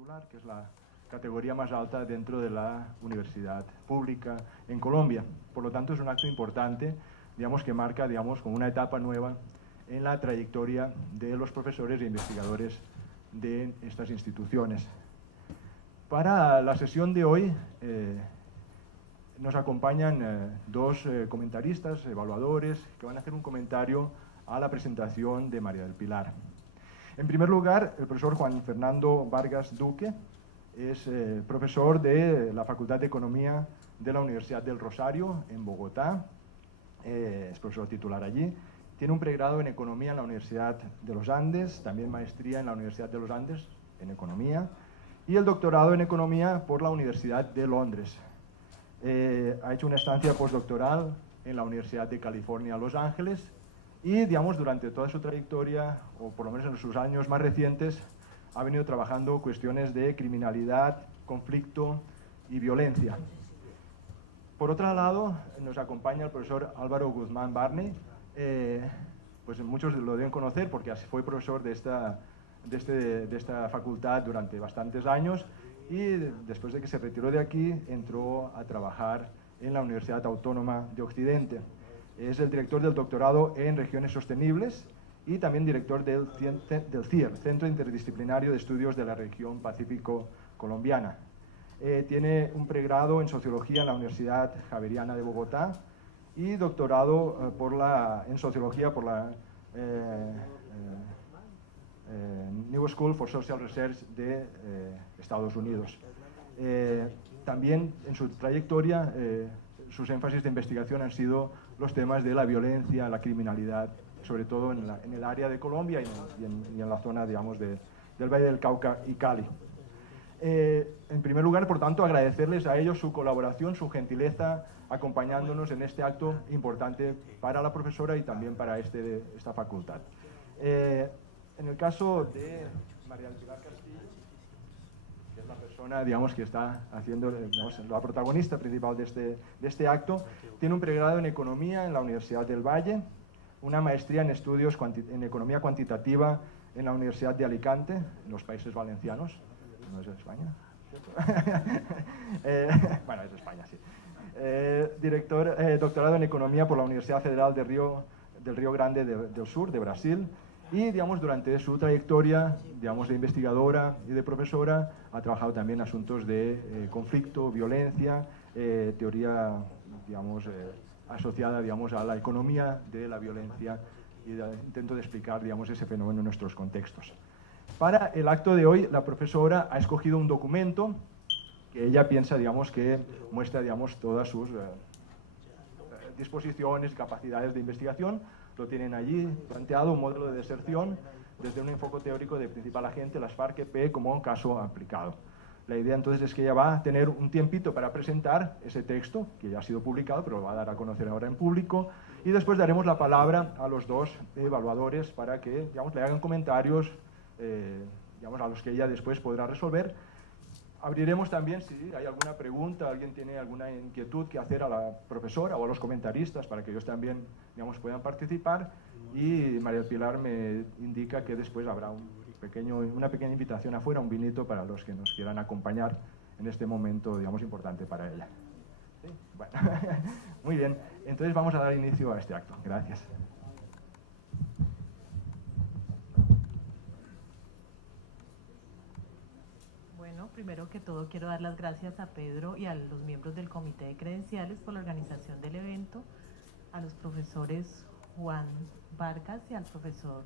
titular, que es la categoría más alta dentro de la universidad pública en Colombia. Por lo tanto, es un acto importante, digamos, que marca, digamos, como una etapa nueva en la trayectoria de los profesores e investigadores de estas instituciones. Para la sesión de hoy nos acompañan dos comentaristas, evaluadores, que van a hacer un comentario a la presentación de María del Pilar. En primer lugar, el profesor Juan Fernando Vargas Duque es profesor de la Facultad de Economía de la Universidad del Rosario, en Bogotá. Es profesor titular allí. Tiene un pregrado en Economía en la Universidad de los Andes, también maestría en la Universidad de los Andes en Economía, y el doctorado en Economía por la Universidad de Londres. Ha hecho una estancia postdoctoral en la Universidad de California, Los Ángeles, y, digamos, durante toda su trayectoria, o por lo menos en sus años más recientes, ha venido trabajando cuestiones de criminalidad, conflicto y violencia. Por otro lado, nos acompaña el profesor Álvaro Guzmán Barney. Pues muchos lo deben conocer porque fue profesor de esta facultad durante bastantes años, y después de que se retiró de aquí entró a trabajar en la Universidad Autónoma de Occidente. Es el director del doctorado en Regiones Sostenibles y también director del CIER, Centro Interdisciplinario de Estudios de la Región Pacífico Colombiana. Tiene un pregrado en Sociología en la Universidad Javeriana de Bogotá y doctorado en Sociología por la New School for Social Research de Estados Unidos. También en su trayectoria, sus énfasis de investigación han sido los temas de la violencia, la criminalidad, sobre todo en el área de Colombia y en la zona, digamos, del Valle del Cauca y Cali. En primer lugar, por tanto, agradecerles a ellos su colaboración, su gentileza, acompañándonos en este acto importante para la profesora y también para esta facultad. En el caso de María del Pilar Castillo, que es la persona, digamos, que está haciendo, digamos, la protagonista principal de este acto, tiene un pregrado en Economía en la Universidad del Valle, una maestría en Estudios en Economía Cuantitativa en la Universidad de Alicante, en los Países Valencianos. ¿No es España? Bueno, es España, sí. Doctorado en Economía por la Universidad Federal del Río Grande del Sur, de Brasil. Y, digamos, durante su trayectoria, digamos, de investigadora y de profesora, ha trabajado también en asuntos de conflicto, violencia, teoría, digamos, asociada, digamos, a la economía de la violencia, y intento de explicar, digamos, ese fenómeno en nuestros contextos. Para el acto de hoy, la profesora ha escogido un documento que ella piensa, digamos, que muestra, digamos, todas sus disposiciones, capacidades de investigación. Lo tienen allí planteado, un modelo de deserción desde un enfoque teórico de principal agente, las FARC-EP, como un caso aplicado. La idea entonces es que ella va a tener un tiempito para presentar ese texto, que ya ha sido publicado, pero lo va a dar a conocer ahora en público, y después daremos la palabra a los dos evaluadores para que, digamos, le hagan comentarios, digamos, a los que ella después podrá resolver. Abriremos también, si hay alguna pregunta, alguien tiene alguna inquietud que hacer a la profesora o a los comentaristas para que ellos también, digamos, puedan participar. Y María del Pilar me indica que después habrá una pequeña invitación afuera, un vinito para los que nos quieran acompañar en este momento, digamos, importante para ella. ¿Sí? Bueno, muy bien. Entonces vamos a dar inicio a este acto. Gracias. Bueno, primero que todo quiero dar las gracias a Pedro y a los miembros del Comité de Credenciales por la organización del evento, a los profesores Juan Vargas y al profesor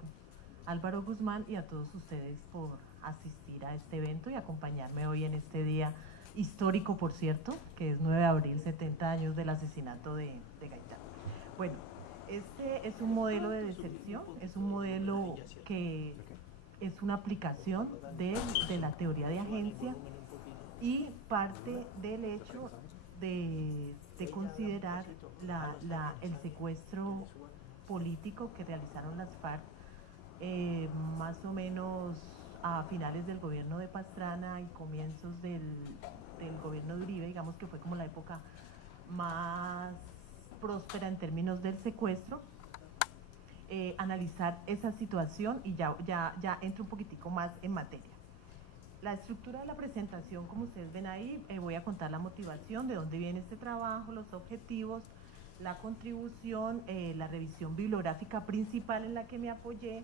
Álvaro Guzmán, y a todos ustedes por asistir a este evento y acompañarme hoy en este día histórico, por cierto, que es 9 de abril, 70 años del asesinato de Gaitán. Bueno, este es un modelo de deserción, es un modelo que es una aplicación de la teoría de agencia y parte del hecho de considerar el secuestro político que realizaron las FARC más o menos a finales del gobierno de Pastrana y comienzos del gobierno de Uribe, digamos que fue como la época más próspera en términos del secuestro. Analizar esa situación y ya entro un poquitico más en materia. la estructura de la presentación, como ustedes ven ahí, voy a contar la motivación, de dónde viene este trabajo, los objetivos, la contribución, la revisión bibliográfica principal en la que me apoyé,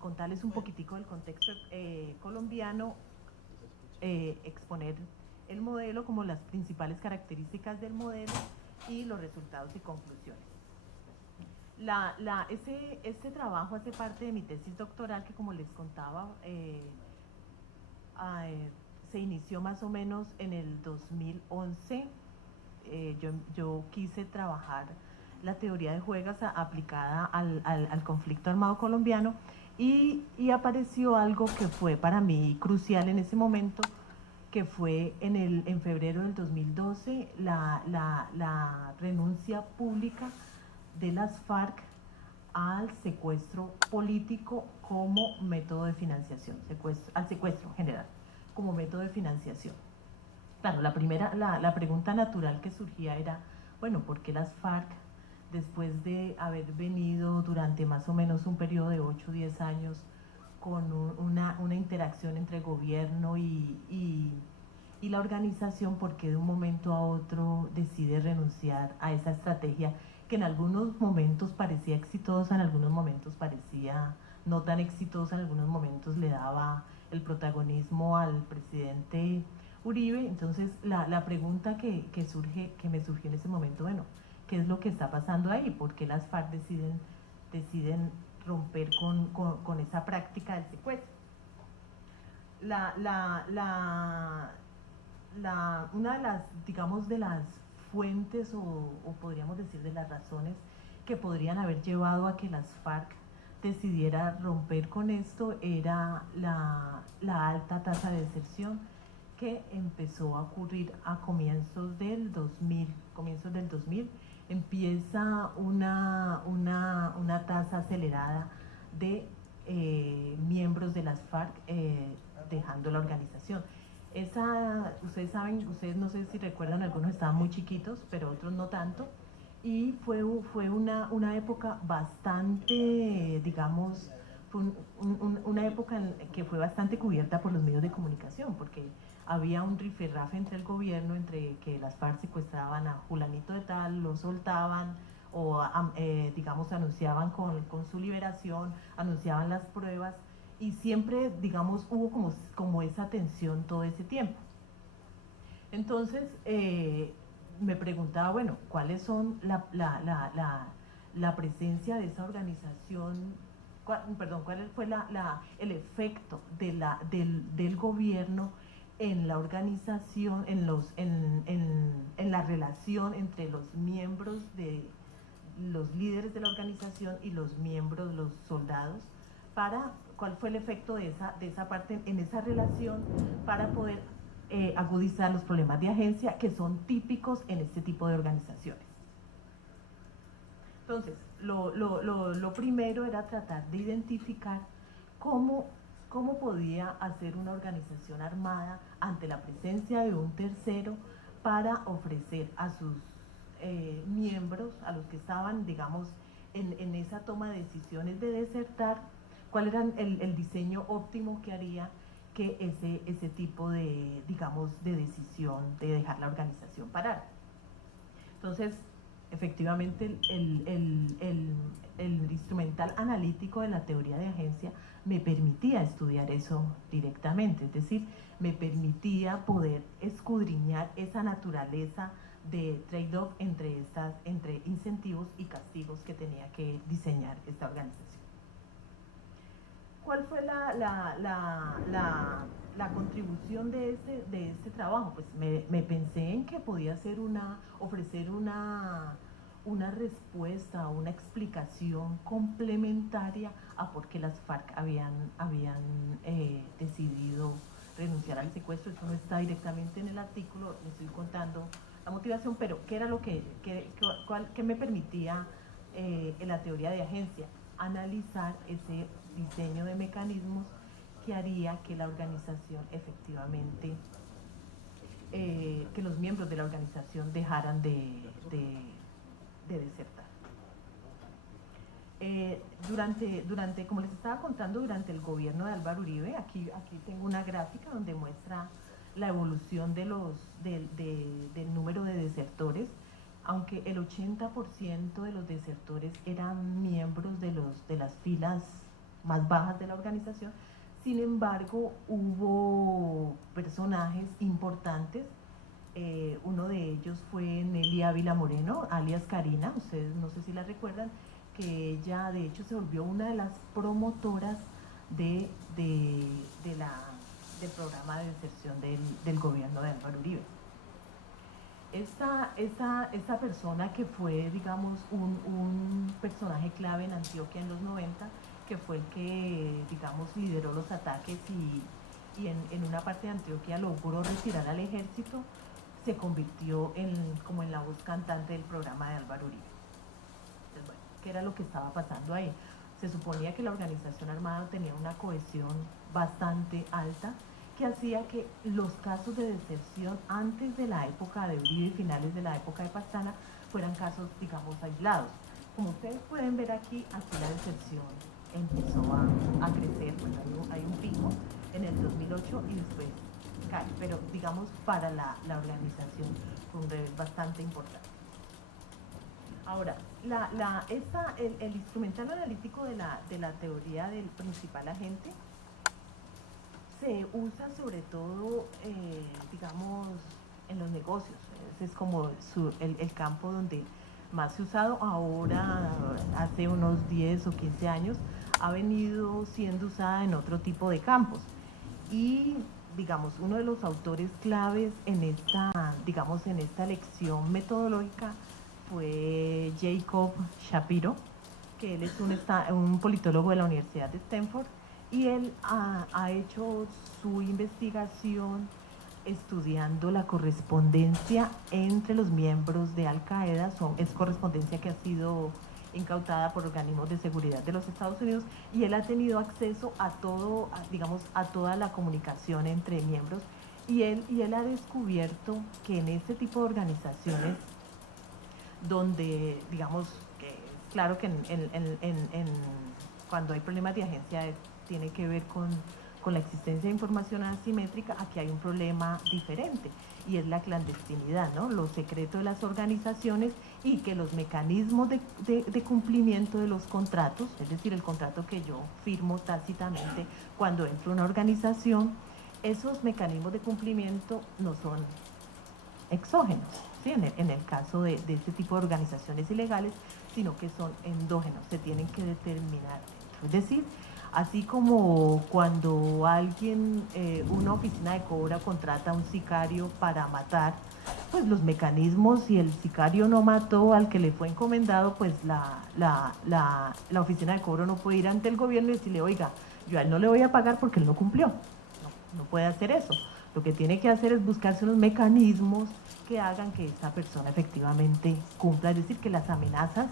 contarles un poquitico del contexto colombiano, exponer el modelo como las principales características del modelo y los resultados y conclusiones. Este trabajo hace parte de mi tesis doctoral que, como les contaba, se inició más o menos en el 2011. Yo quise trabajar la teoría de juegas aplicada al conflicto armado colombiano y apareció algo que fue para mí crucial en ese momento, que fue en febrero del 2012 la renuncia pública de las FARC al secuestro político como método de financiación, al secuestro en general como método de financiación. Claro, la pregunta natural que surgía era, bueno, ¿por qué las FARC, después de haber venido durante más o menos un periodo de 8 o 10 años con una interacción entre gobierno y la organización, por qué de un momento a otro decide renunciar a esa estrategia que en algunos momentos parecía exitosa, en algunos momentos parecía no tan exitosa, en algunos momentos le daba el protagonismo al presidente Uribe? Entonces la pregunta que me surgió en ese momento, bueno, ¿qué es lo que está pasando ahí? ¿Por qué las FARC deciden romper con esa práctica del secuestro? Una de las, digamos, de las fuentes o podríamos decir de las razones que podrían haber llevado a que las FARC decidiera romper con esto era la alta tasa de deserción que empezó a ocurrir a comienzos del 2000. Empieza una tasa acelerada de miembros de las FARC dejando la organización. Ustedes saben, ustedes no sé si recuerdan, algunos estaban muy chiquitos, pero otros no tanto, y fue una época bastante, digamos, una época que fue bastante cubierta por los medios de comunicación, porque había un rifirrafe entre el gobierno, entre que las FARC secuestraban a fulanito de tal, lo soltaban, o digamos anunciaban con su liberación, anunciaban las pruebas, y siempre, digamos, hubo como esa tensión todo ese tiempo. Entonces, me preguntaba, bueno, ¿cuáles son la presencia de esa organización? ¿Cuál fue el efecto del gobierno en la organización, en la relación entre los miembros los líderes de la organización y los miembros, los soldados, cuál fue el efecto de esa parte en esa relación para poder agudizar los problemas de agencia que son típicos en este tipo de organizaciones. Entonces, lo primero era tratar de identificar cómo podía hacer una organización armada ante la presencia de un tercero para ofrecer a sus miembros, a los que estaban, digamos, en esa toma de decisiones de desertar, cuál era el diseño óptimo que haría que ese tipo de, digamos, de decisión de dejar la organización parar. Entonces, efectivamente, el instrumental analítico de la teoría de agencia me permitía estudiar eso directamente, es decir, me permitía poder escudriñar esa naturaleza de trade-off entre incentivos y castigos que tenía que diseñar esta organización. ¿Cuál fue la contribución de este trabajo? Pues me pensé en que podía ser ofrecer una respuesta, una explicación complementaria a por qué las FARC habían decidido renunciar al secuestro. Eso no está directamente en el artículo, les estoy contando la motivación, pero ¿qué era qué me permitía en la teoría de agencia? Analizar ese diseño de mecanismos que haría que la organización efectivamente, que los miembros de la organización dejaran de desertar. Como les estaba contando, durante el gobierno de Álvaro Uribe, aquí tengo una gráfica donde muestra la evolución del número de desertores, aunque el 80% de los desertores eran miembros de las filas más bajas de la organización. Sin embargo, hubo personajes importantes. Uno de ellos fue Nelly Ávila Moreno, alias Karina, ustedes no sé si la recuerdan, que ella de hecho se volvió una de las promotoras del programa de deserción del gobierno de Álvaro Uribe. Esta persona que fue, digamos, un personaje clave en Antioquia en los 90, que fue el que, digamos, lideró los ataques y en una parte de Antioquia logró retirar al ejército, se convirtió como en la voz cantante del programa de Álvaro Uribe. Entonces, bueno, ¿qué era lo que estaba pasando ahí? Se suponía que la organización armada tenía una cohesión bastante alta, que hacía que los casos de deserción antes de la época de Uribe y finales de la época de Pastrana fueran casos, digamos, aislados. Como ustedes pueden ver aquí la deserción empezó a crecer, bueno, hay un pico en el 2008 y después cae, pero digamos para la organización fue un revés bastante importante. Ahora, el instrumental analítico de la teoría del principal agente se usa sobre todo, digamos, en los negocios. Ese es como el campo donde más se ha usado. Ahora, hace unos 10 o 15 años, ha venido siendo usada en otro tipo de campos. Y, digamos, uno de los autores claves en esta lección metodológica fue Jacob Shapiro, que él es un politólogo de la Universidad de Stanford, y él ha hecho su investigación estudiando la correspondencia entre los miembros de Al Qaeda. Es correspondencia que ha sido incautada por organismos de seguridad de los Estados Unidos, y él ha tenido acceso a toda la comunicación entre miembros, y él ha descubierto que en este tipo de organizaciones donde, digamos, que es claro que cuando hay problemas de agencia tiene que ver con la existencia de información asimétrica, aquí hay un problema diferente, y es la clandestinidad, ¿no? Lo secreto de las organizaciones, y que los mecanismos de cumplimiento de los contratos, es decir, el contrato que yo firmo tácitamente cuando entro a una organización, esos mecanismos de cumplimiento no son exógenos, ¿sí? En el caso de este tipo de organizaciones ilegales, sino que son endógenos, se tienen que determinar dentro. Es decir, así como cuando alguien, una oficina de cobra contrata a un sicario para matar, pues los mecanismos, si el sicario no mató al que le fue encomendado, pues la oficina de cobro no puede ir ante el gobierno y decirle, oiga, yo a él no le voy a pagar porque él no cumplió. No puede hacer eso. Lo que tiene que hacer es buscarse unos mecanismos que hagan que esta persona efectivamente cumpla, es decir, que las amenazas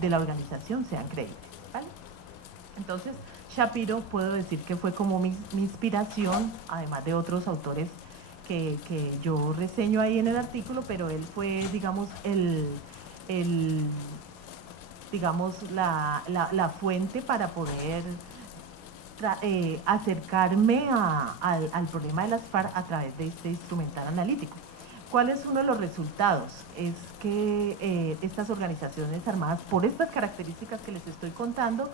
de la organización sean creíbles, ¿vale? Entonces, Shapiro, puedo decir que fue como mi inspiración, además de otros autores que yo reseño ahí en el artículo, pero él fue, digamos, la fuente para poder acercarme al problema de las FARC a través de este instrumental analítico. ¿Cuál es uno de los resultados? Es que estas organizaciones armadas, por estas características que les estoy contando,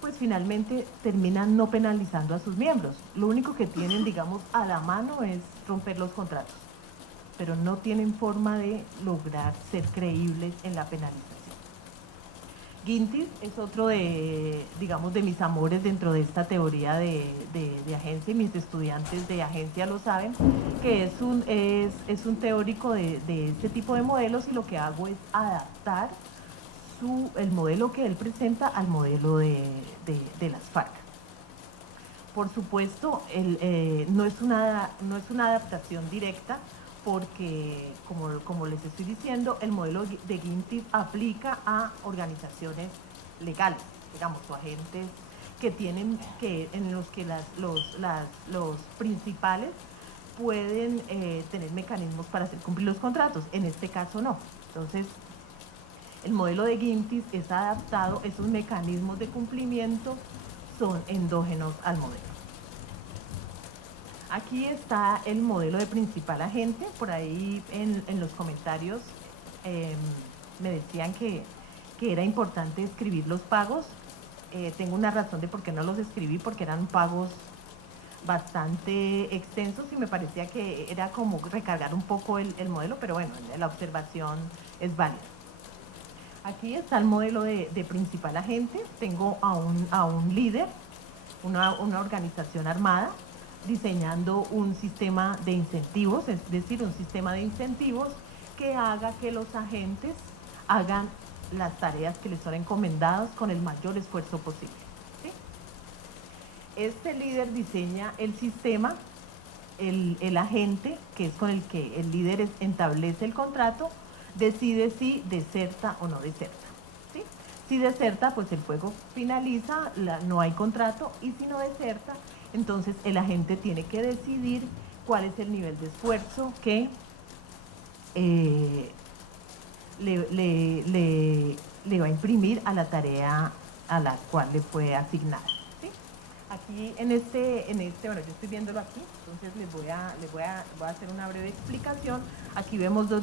pues finalmente terminan no penalizando a sus miembros. Lo único que tienen, digamos, a la mano es romper los contratos, pero no tienen forma de lograr ser creíbles en la penalización. Gintis es otro de mis amores dentro de esta teoría de agencia, y mis estudiantes de agencia lo saben, que es un teórico de este tipo de modelos, y lo que hago es adaptar el modelo que él presenta al modelo de las FARC. Por supuesto, no es una adaptación directa, porque, como les estoy diciendo, el modelo de Gintis aplica a organizaciones legales, digamos, o agentes en los que los principales pueden tener mecanismos para hacer cumplir los contratos. En este caso no. Entonces, El modelo de Gintis es adaptado, esos mecanismos de cumplimiento son endógenos al modelo. Aquí está el modelo de principal agente, por ahí en los comentarios me decían que era importante escribir los pagos. Tengo una razón de por qué no los escribí, porque eran pagos bastante extensos y me parecía que era como recargar un poco el modelo, pero bueno, la observación es válida. Aquí está el modelo de principal agente. Tengo a un líder, una organización armada, diseñando un sistema de incentivos, es decir, un sistema de incentivos que haga que los agentes hagan las tareas que les son encomendadas con el mayor esfuerzo posible. ¿Sí? Este líder diseña el sistema, el agente, que es con el que el líder establece el contrato, decide si deserta o no deserta. ¿Sí? Si deserta, pues el juego finaliza, no hay contrato, y si no deserta, entonces el agente tiene que decidir cuál es el nivel de esfuerzo que le va a imprimir a la tarea a la cual le fue asignada. ¿Sí? Aquí en este, bueno, yo estoy viéndolo aquí, entonces les voy a hacer una breve explicación. Aquí vemos dos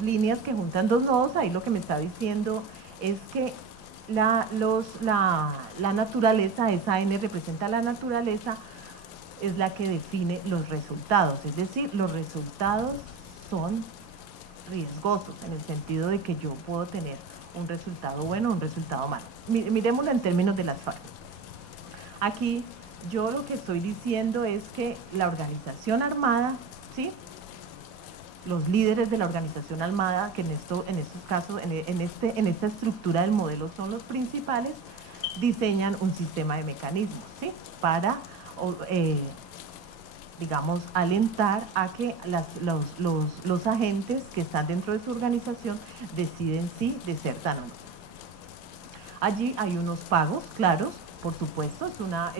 líneas que juntan dos nodos. Ahí lo que me está diciendo es que la naturaleza, esa N representa la naturaleza, es la que define los resultados, es decir, los resultados son riesgosos en el sentido de que yo puedo tener un resultado bueno o un resultado malo. Miremoslo en términos de las FARC. Aquí yo lo que estoy diciendo es que la organización armada, ¿sí?, los líderes de la organización armada, que en estos casos, en esta estructura del modelo son los principales, diseñan un sistema de mecanismos, ¿sí?, para, digamos, alentar a que los agentes que están dentro de su organización deciden si desertan o no. Allí hay unos pagos claros, por supuesto, es una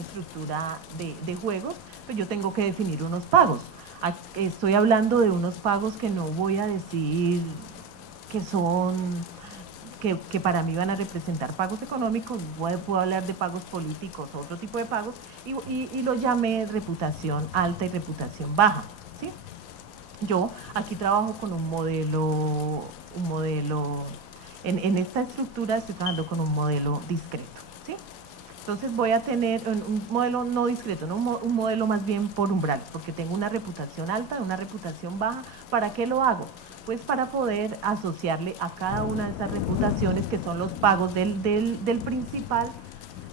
estructura de juegos, pero yo tengo que definir unos pagos. Estoy hablando de unos pagos que no voy a decir que son, que para mí van a representar pagos económicos, puedo hablar de pagos políticos o otro tipo de pagos, y lo llamé reputación alta y reputación baja, ¿sí? Yo aquí trabajo con un modelo, en esta estructura estoy trabajando con un modelo discreto, ¿sí? Entonces voy a tener un modelo no discreto, ¿no? Un modelo más bien por umbrales, porque tengo una reputación alta y una reputación baja. ¿Para qué lo hago? Pues para poder asociarle a cada una de esas reputaciones, que son los pagos del principal,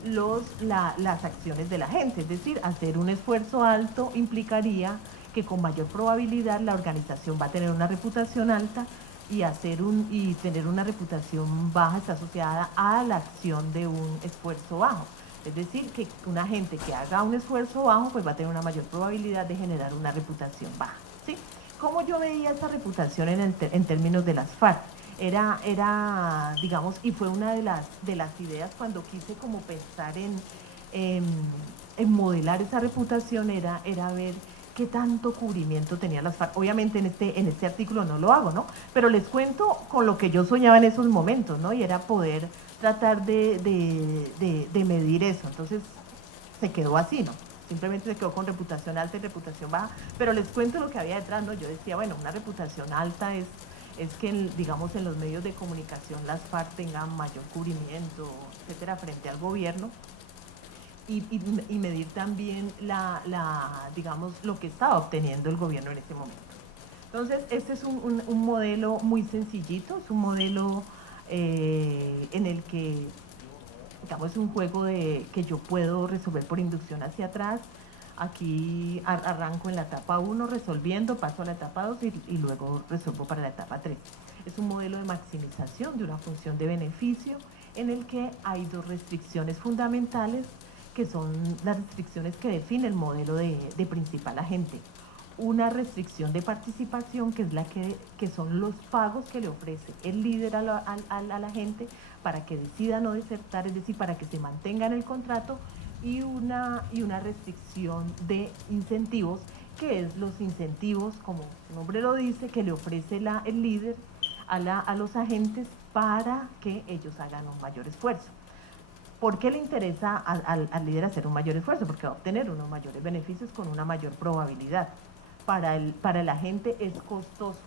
las acciones de la gente. Es decir, hacer un esfuerzo alto implicaría que con mayor probabilidad la organización va a tener una reputación alta, y tener una reputación baja está asociada a la acción de un esfuerzo bajo. Es decir, que una gente que haga un esfuerzo bajo, pues va a tener una mayor probabilidad de generar una reputación baja, ¿sí? ¿Cómo yo veía esta reputación en términos de las FARC? Era, digamos, y fue una de las ideas cuando quise como pensar en modelar esa reputación, era ver qué tanto cubrimiento tenía las FARC. Obviamente en este artículo no lo hago, ¿no? Pero les cuento con lo que yo soñaba en esos momentos, ¿no? Y era poder tratar de medir eso. Entonces se quedó así, ¿no? Simplemente se quedó con reputación alta y reputación baja. Pero les cuento lo que había detrás, ¿no? Yo decía, bueno, una reputación alta es que, digamos, en los medios de comunicación las FARC tengan mayor cubrimiento, etcétera, frente al gobierno. Y medir también digamos, lo que estaba obteniendo el gobierno en ese momento. Entonces, este es un modelo muy sencillito, es un modelo en el que, digamos, es un juego que yo puedo resolver por inducción hacia atrás. Aquí arranco en la etapa 1 resolviendo, paso a la etapa 2 y luego resuelvo para la etapa 3. Es un modelo de maximización de una función de beneficio en el que hay dos restricciones fundamentales, que son las restricciones que define el modelo de principal agente. Una restricción de participación, que es la que son los pagos que le ofrece el líder a la gente para que decida no desertar, es decir, para que se mantenga en el contrato, y una restricción de incentivos, que es los incentivos, como su nombre lo dice, que le ofrece el líder a los agentes para que ellos hagan un mayor esfuerzo. ¿Por qué le interesa al líder hacer un mayor esfuerzo? Porque va a obtener unos mayores beneficios con una mayor probabilidad. Para el agente es costoso,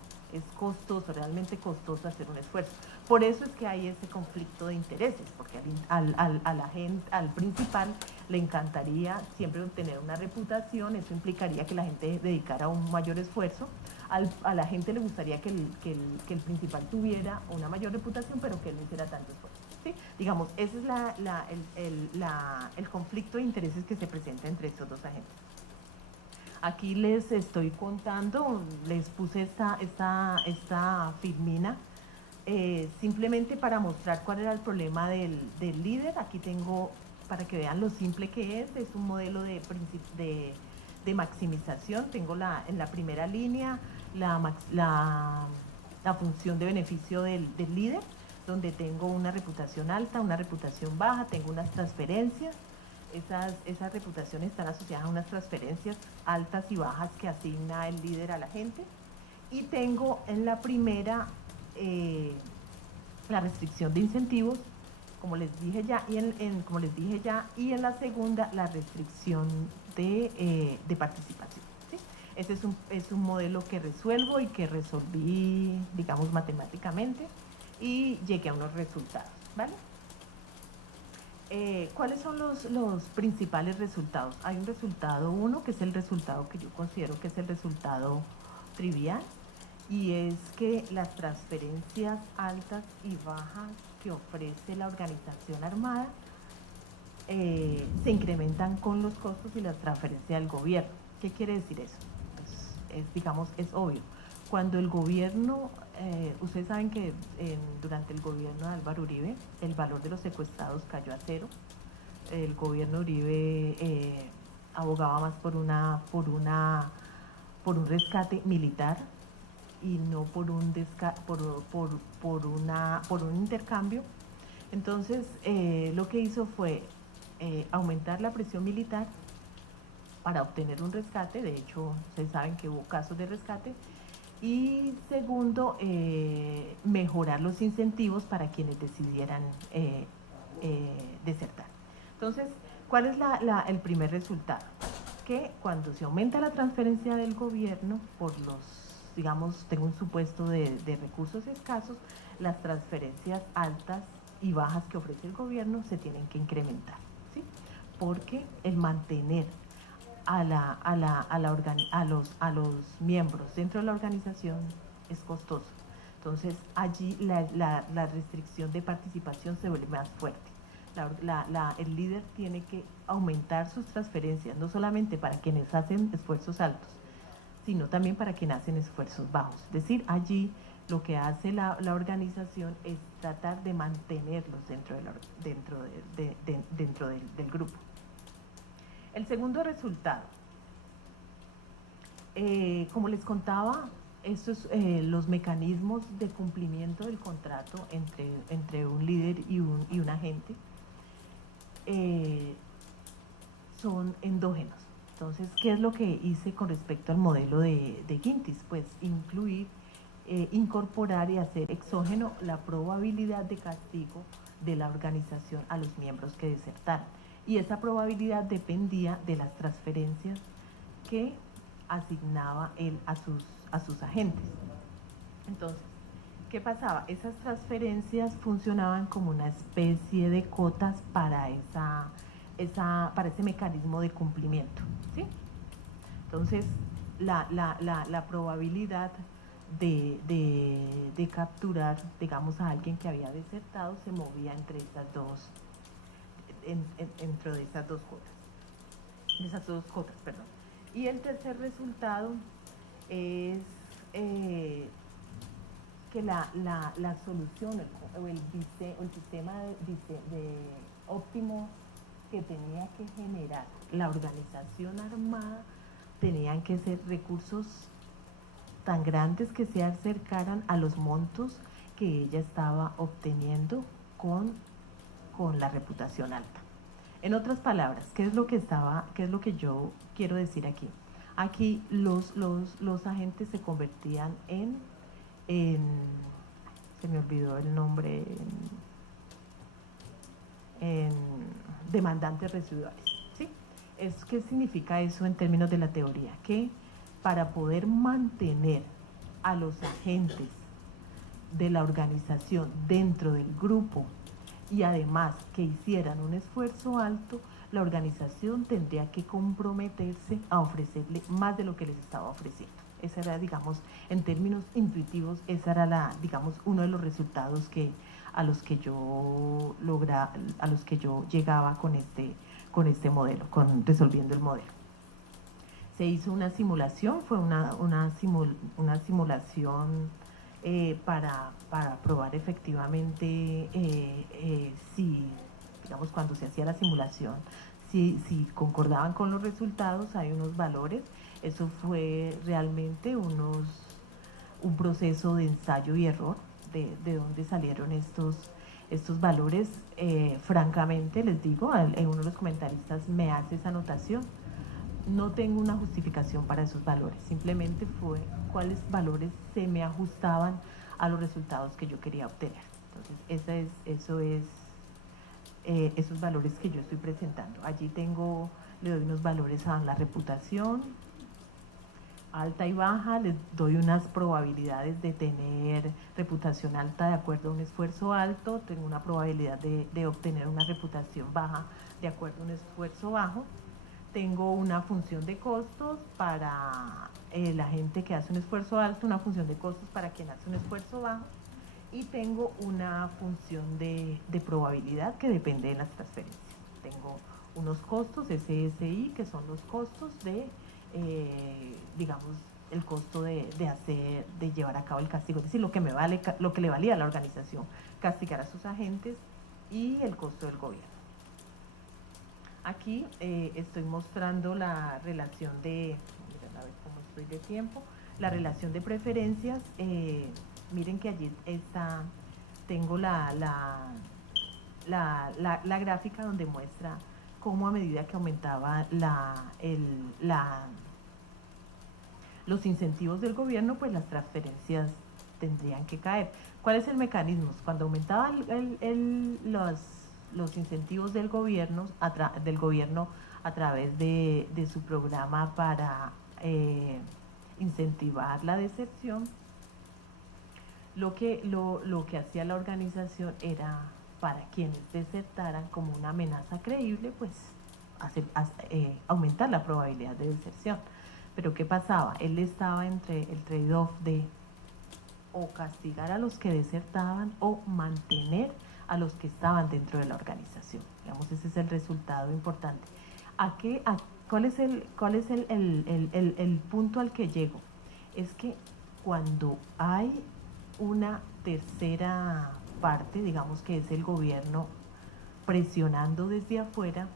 realmente costoso hacer un esfuerzo. Por eso es que hay ese conflicto de intereses, porque al principal le encantaría siempre obtener una reputación, eso implicaría que la gente dedicara un mayor esfuerzo. A la gente le gustaría que el principal tuviera una mayor reputación, pero que él no hiciera tanto esfuerzo. ¿Sí? Digamos, ese es el conflicto de intereses que se presenta entre estos dos agentes. Aquí les estoy contando, les puse esta filmina simplemente para mostrar cuál era el problema del líder. Aquí tengo, para que vean lo simple que es un modelo de maximización. Tengo en la primera línea la función de beneficio del líder, donde tengo una reputación alta, una reputación baja, tengo unas transferencias. Esas reputaciones están asociadas a unas transferencias altas y bajas que asigna el líder a la gente. Y tengo en la primera la restricción de incentivos, como les dije ya, y en la segunda la restricción de participación. ¿Sí? Ese es un modelo que resuelvo y que resolví, digamos, matemáticamente, y llegué a unos resultados, ¿vale? ¿Cuáles son los principales resultados? Hay un resultado 1, que es el resultado que yo considero que es el resultado trivial, y es que las transferencias altas y bajas que ofrece la organización armada se incrementan con los costos y las transferencias del gobierno. ¿Qué quiere decir eso? Pues digamos, es obvio. Cuando el gobierno, ustedes saben que durante el gobierno de Álvaro Uribe, el valor de los secuestrados cayó a 0. El gobierno Uribe abogaba más por un rescate militar y no por un intercambio. Entonces, lo que hizo fue aumentar la presión militar para obtener un rescate. De hecho, ustedes saben que hubo casos de rescate. Y segundo, mejorar los incentivos para quienes decidieran desertar. Entonces, ¿cuál es el primer resultado? Que cuando se aumenta la transferencia del gobierno por digamos, tengo un supuesto de recursos escasos, las transferencias altas y bajas que ofrece el gobierno se tienen que incrementar, ¿sí? Porque el mantener a los miembros dentro de la organización es costoso. Entonces, allí la restricción de participación se vuelve más fuerte. El líder tiene que aumentar sus transferencias, no solamente para quienes hacen esfuerzos altos, sino también para quienes hacen esfuerzos bajos. Es decir, allí lo que hace la organización es tratar de mantenerlos dentro del grupo. El segundo resultado, como les contaba, estos los mecanismos de cumplimiento del contrato entre un líder y un agente son endógenos. Entonces, ¿qué es lo que hice con respecto al modelo de Gintis? Pues incorporar y hacer exógeno la probabilidad de castigo de la organización a los miembros que desertaron. Y esa probabilidad dependía de las transferencias que asignaba él a sus agentes. Entonces, ¿qué pasaba? Esas transferencias funcionaban como una especie de cotas para ese mecanismo de cumplimiento, ¿sí? Entonces, la probabilidad de capturar, digamos, a alguien que había desertado se movía entre esas dos, dentro de esas dos cotas, perdón. Y el tercer resultado es que la solución o el sistema óptimo que tenía que generar la organización armada tenían que ser recursos tan grandes que se acercaran a los montos que ella estaba obteniendo con la reputación alta. En otras palabras, ¿qué es lo que yo quiero decir aquí? Aquí los agentes se convertían en se me olvidó el nombre, en demandantes residuales, ¿sí? ¿Qué significa eso en términos de la teoría? Que para poder mantener a los agentes de la organización dentro del grupo y además que hicieran un esfuerzo alto, la organización tendría que comprometerse a ofrecerle más de lo que les estaba ofreciendo. Esa era, digamos, en términos intuitivos, esa era digamos, uno de los resultados a los que yo llegaba con este modelo, resolviendo el modelo. Se hizo una simulación, fue una simulación para probar efectivamente si, digamos, cuando se hacía la simulación, si concordaban con los resultados. Hay unos valores. Eso fue realmente un proceso de ensayo y error, de dónde salieron estos valores. Francamente, les digo, uno de los comentaristas me hace esa anotación. No tengo una justificación para esos valores, simplemente fue cuáles valores se me ajustaban a los resultados que yo quería obtener. Entonces, esos valores que yo estoy presentando. Allí le doy unos valores a la reputación, alta y baja, les doy unas probabilidades de tener reputación alta de acuerdo a un esfuerzo alto, tengo una probabilidad de obtener una reputación baja de acuerdo a un esfuerzo bajo. Tengo una función de costos para la gente que hace un esfuerzo alto, una función de costos para quien hace un esfuerzo bajo, y tengo una función de probabilidad que depende de las transferencias. Tengo unos costos, SSI, que son los costos de, digamos, el costo de llevar a cabo el castigo, es decir, lo que le valía a la organización castigar a sus agentes, y el costo del gobierno. Aquí estoy mostrando la relación de, a ver cómo estoy de tiempo, la relación de preferencias. Miren que allí tengo la gráfica donde muestra cómo a medida que aumentaba los incentivos del gobierno, pues las transferencias tendrían que caer. ¿Cuál es el mecanismo? Cuando aumentaban los incentivos del gobierno a través de su programa para incentivar la deserción, lo que hacía la organización era, para quienes desertaran como una amenaza creíble, pues aumentar la probabilidad de deserción. Pero ¿qué pasaba? Él estaba entre el trade-off de o castigar a los que desertaban o mantener a los que estaban dentro de la organización. Digamos, ese es el resultado importante. ¿Cuál es el punto al que llego? Es que cuando hay una tercera parte, digamos que es el gobierno presionando desde afuera,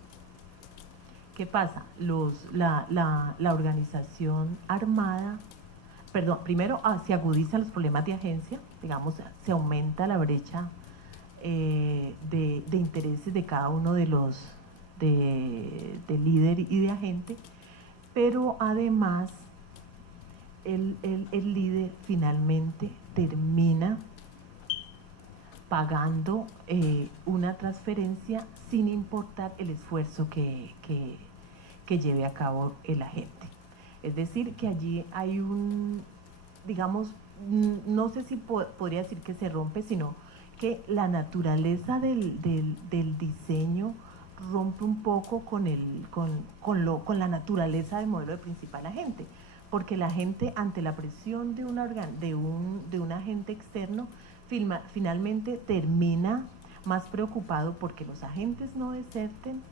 ¿qué pasa? La organización armada, primero se agudizan los problemas de agencia, digamos, se aumenta la brecha de intereses de cada uno de líder y de agente, pero además el líder finalmente termina pagando una transferencia sin importar el esfuerzo que lleve a cabo el agente. Es decir, que allí hay digamos, no sé si podría decir que se rompe, sino que la naturaleza del diseño rompe un poco con la naturaleza del modelo de principal agente, porque la gente, ante la presión de un agente externo, finalmente termina más preocupado porque los agentes no deserten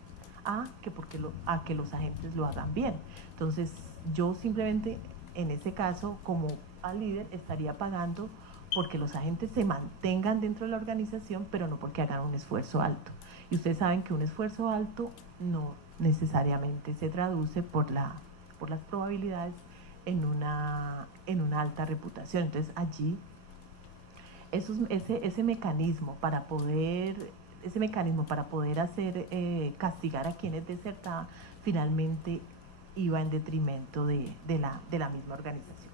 a que los agentes lo hagan bien. Entonces, yo simplemente, en ese caso, como al líder, estaría pagando porque los agentes se mantengan dentro de la organización, pero no porque hagan un esfuerzo alto. Y ustedes saben que un esfuerzo alto no necesariamente se traduce por las probabilidades en una alta reputación. Entonces, allí, ese mecanismo para poder hacer castigar a quienes desertaban, finalmente iba en detrimento de la misma organización.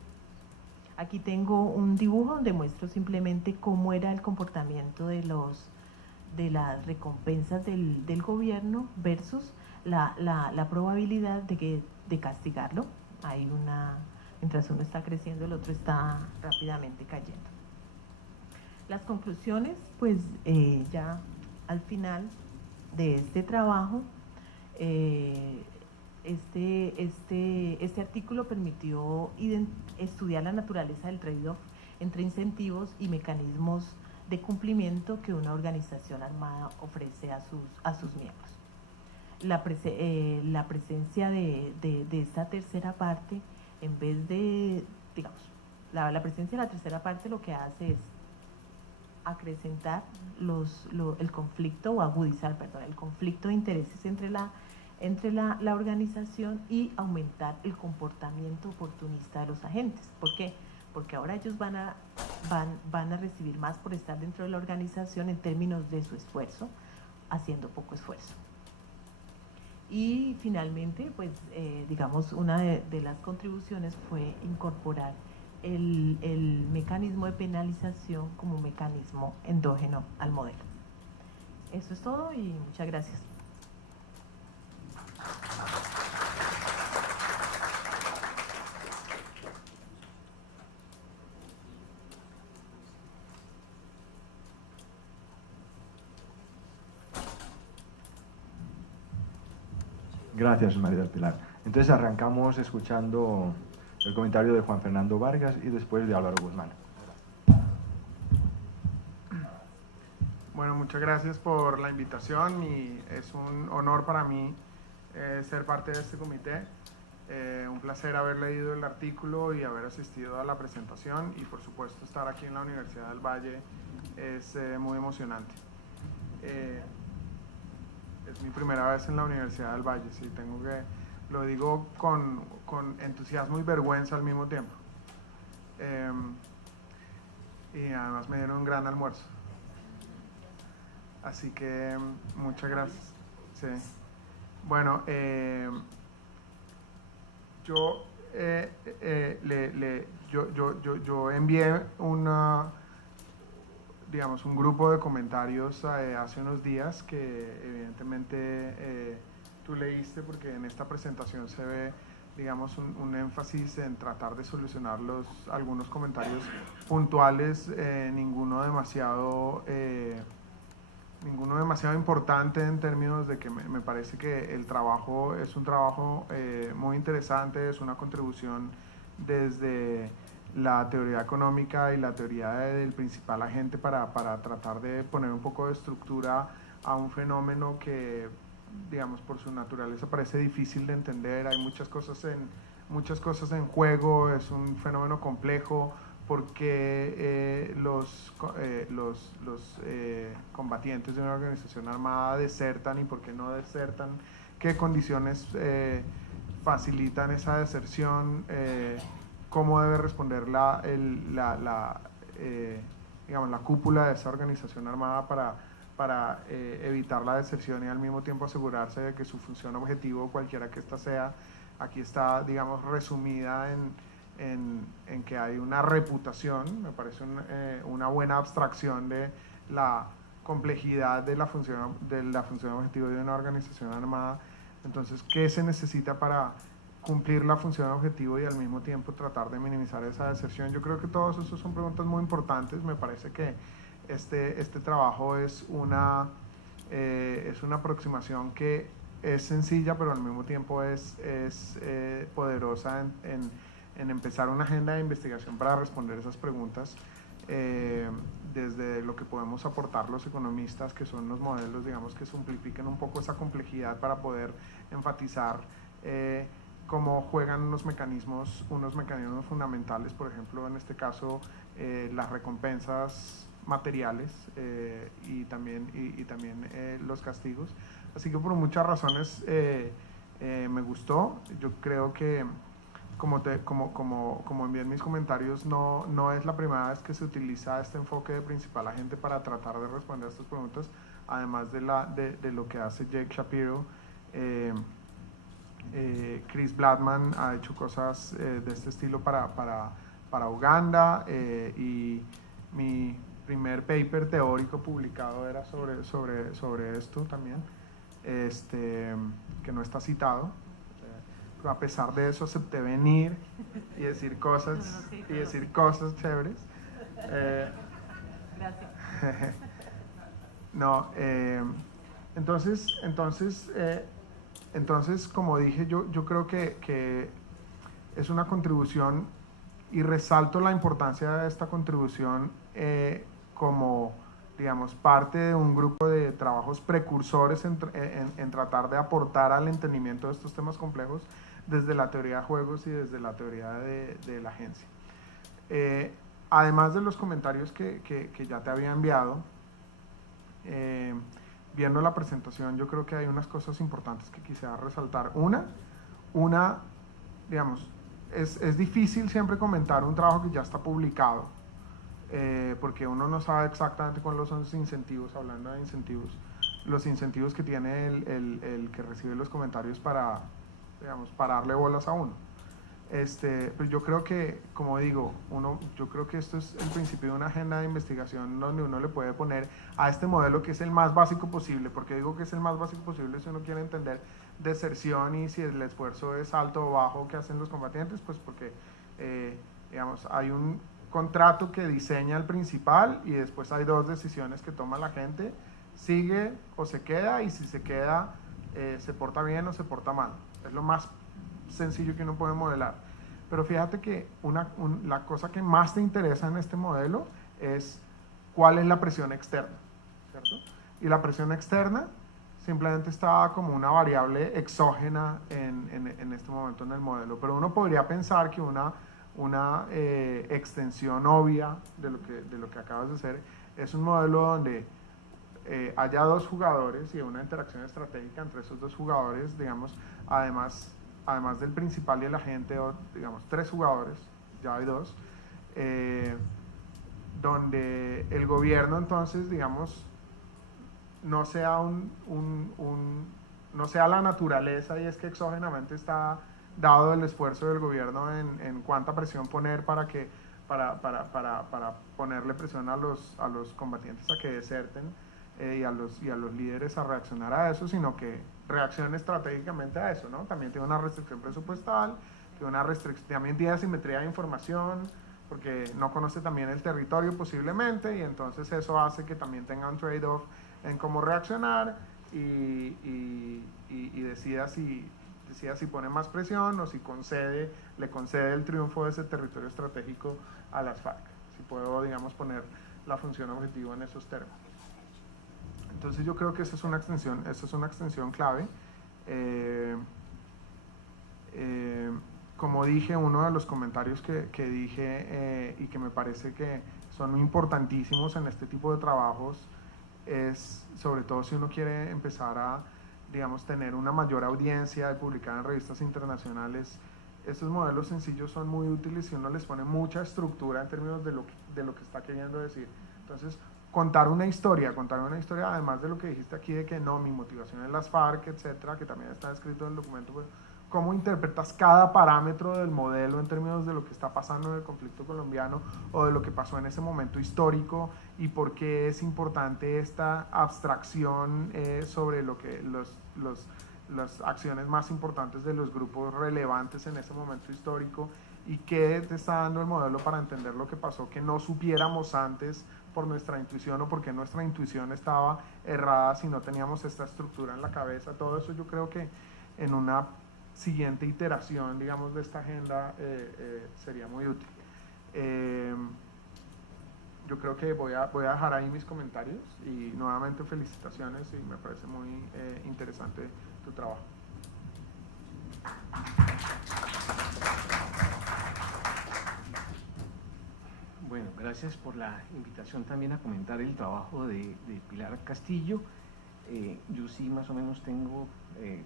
Aquí tengo un dibujo donde muestro simplemente cómo era el comportamiento de las recompensas del gobierno versus la probabilidad de castigarlo. Hay mientras uno está creciendo, el otro está rápidamente cayendo. Las conclusiones, pues ya al final de este trabajo, este artículo permitió estudiar la naturaleza del trade-off entre incentivos y mecanismos de cumplimiento que una organización armada ofrece a sus miembros. La presencia de esta tercera parte, en vez de, digamos, la presencia de la tercera parte lo que hace es acrecentar el conflicto o agudizar, perdón, el conflicto de intereses entre la organización y aumentar el comportamiento oportunista de los agentes. ¿Por qué? Porque ahora ellos van a recibir más por estar dentro de la organización en términos de su esfuerzo, haciendo poco esfuerzo. Y finalmente, pues digamos, una de las contribuciones fue incorporar el mecanismo de penalización como un mecanismo endógeno al modelo. Eso es todo y muchas gracias. Gracias, María del Pilar. Entonces arrancamos escuchando el comentario de Juan Fernando Vargas y después de Álvaro Guzmán. Bueno, muchas gracias por la invitación y es un honor para mí ser parte de este comité. Un placer haber leído el artículo y haber asistido a la presentación y por supuesto estar aquí en la Universidad del Valle es muy emocionante. Es mi primera vez en la Universidad del Valle, sí, lo digo con entusiasmo y vergüenza al mismo tiempo. Y además me dieron un gran almuerzo. Así que muchas gracias. Sí. Bueno, yo envié un grupo de comentarios hace unos días que evidentemente tú leíste, porque en esta presentación se ve, digamos, un énfasis en tratar de solucionar algunos comentarios puntuales, ninguno demasiado importante en términos de que me parece que el trabajo es un trabajo muy interesante, es una contribución desde la teoría económica y la teoría del principal agente para tratar de poner un poco de estructura a un fenómeno que, digamos, por su naturaleza parece difícil de entender. Hay muchas cosas en juego, es un fenómeno complejo, porque los combatientes de una organización armada desertan y por qué no desertan, qué condiciones facilitan esa deserción, cómo debe responder la cúpula de esa organización armada para evitar la deserción y al mismo tiempo asegurarse de que su función objetivo, cualquiera que ésta sea, aquí está, digamos, resumida en que hay una reputación. Me parece una buena abstracción de la complejidad de la función objetivo de una organización armada. Entonces, ¿qué se necesita para cumplir la función objetivo y al mismo tiempo tratar de minimizar esa deserción? Yo creo que todas esas son preguntas muy importantes. Me parece que este trabajo es una aproximación que es sencilla, pero al mismo tiempo es poderosa en empezar una agenda de investigación para responder esas preguntas, desde lo que podemos aportar los economistas, que son los modelos, digamos, que simplifiquen un poco esa complejidad para poder enfatizar cómo juegan unos mecanismos fundamentales, por ejemplo, en este caso, las recompensas materiales y también los castigos. Así que por muchas razones me gustó. Yo creo que, como envié en mis comentarios, no es la primera vez que se utiliza este enfoque de principal agente para tratar de responder a estas preguntas, además de lo que hace Jake Shapiro. Chris Bladman ha hecho cosas de este estilo para para Uganda, y mi primer paper teórico publicado era sobre esto también, que no está citado, pero a pesar de eso acepté venir y decir cosas, chéveres. Gracias. No, entonces, como dije, yo creo que es una contribución, y resalto la importancia de esta contribución como, digamos, parte de un grupo de trabajos precursores en tratar de aportar al entendimiento de estos temas complejos desde la teoría de juegos y desde la teoría de la agencia. Además de los comentarios que ya te había enviado, viendo la presentación, yo creo que hay unas cosas importantes que quisiera resaltar. Una, digamos, es difícil siempre comentar un trabajo que ya está publicado, porque uno no sabe exactamente cuáles son los incentivos. Hablando de incentivos, los incentivos que tiene el que recibe los comentarios para, digamos, para darle bolas a uno. Pues yo creo que, como digo, yo creo que esto es el principio de una agenda de investigación donde uno le puede poner a este modelo, que es el más básico posible. Porque digo que es el más básico posible si uno quiere entender deserción y si el esfuerzo es alto o bajo que hacen los combatientes, pues porque, digamos, hay un contrato que diseña el principal y después hay dos decisiones que toma la gente: sigue o se queda, y si se queda, se porta bien o se porta mal. Es lo más sencillo que uno puede modelar. Pero fíjate que la cosa que más te interesa en este modelo es cuál es la presión externa, ¿cierto? Y la presión externa simplemente está como una variable exógena en este momento en el modelo. Pero uno podría pensar que una extensión obvia de lo que acabas de hacer es un modelo donde haya dos jugadores y una interacción estratégica entre esos dos jugadores, digamos, además del principal y el agente, o digamos tres jugadores, ya hay dos, donde el gobierno entonces, digamos, no sea no sea la naturaleza, y es que exógenamente está dado el esfuerzo del gobierno en cuánta presión poner para ponerle presión a los combatientes a que deserten, y a los líderes a reaccionar a eso, sino que reaccione estratégicamente a eso, ¿no? También tiene una restricción presupuestal, también tiene asimetría de información, porque no conoce también el territorio posiblemente, y entonces eso hace que también tenga un trade-off en cómo reaccionar, y decida si pone más presión o si le concede el triunfo de ese territorio estratégico a las FARC. Si puedo, digamos, poner la función objetivo en esos términos. Entonces yo creo que esa es una extensión clave. Como dije, uno de los comentarios que dije, y que me parece que son importantísimos en este tipo de trabajos, es, sobre todo si uno quiere empezar a, digamos, tener una mayor audiencia y publicar en revistas internacionales, estos modelos sencillos son muy útiles si uno les pone mucha estructura en términos de lo que está queriendo decir. Entonces, contar una historia, además de lo que dijiste aquí, de que no, mi motivación es las FARC, etcétera, que también está escrito en el documento, pues, cómo interpretas cada parámetro del modelo en términos de lo que está pasando en el conflicto colombiano o de lo que pasó en ese momento histórico, y por qué es importante esta abstracción sobre lo que las acciones más importantes de los grupos relevantes en ese momento histórico, y qué te está dando el modelo para entender lo que pasó que no supiéramos antes por nuestra intuición, o porque nuestra intuición estaba errada si no teníamos esta estructura en la cabeza. Todo eso yo creo que en una siguiente iteración, digamos, de esta agenda sería muy útil. Yo creo que voy a dejar ahí mis comentarios, y nuevamente felicitaciones, y me parece muy interesante tu trabajo. Bueno, gracias por la invitación también a comentar el trabajo de Pilar Castillo. Yo sí más o menos tengo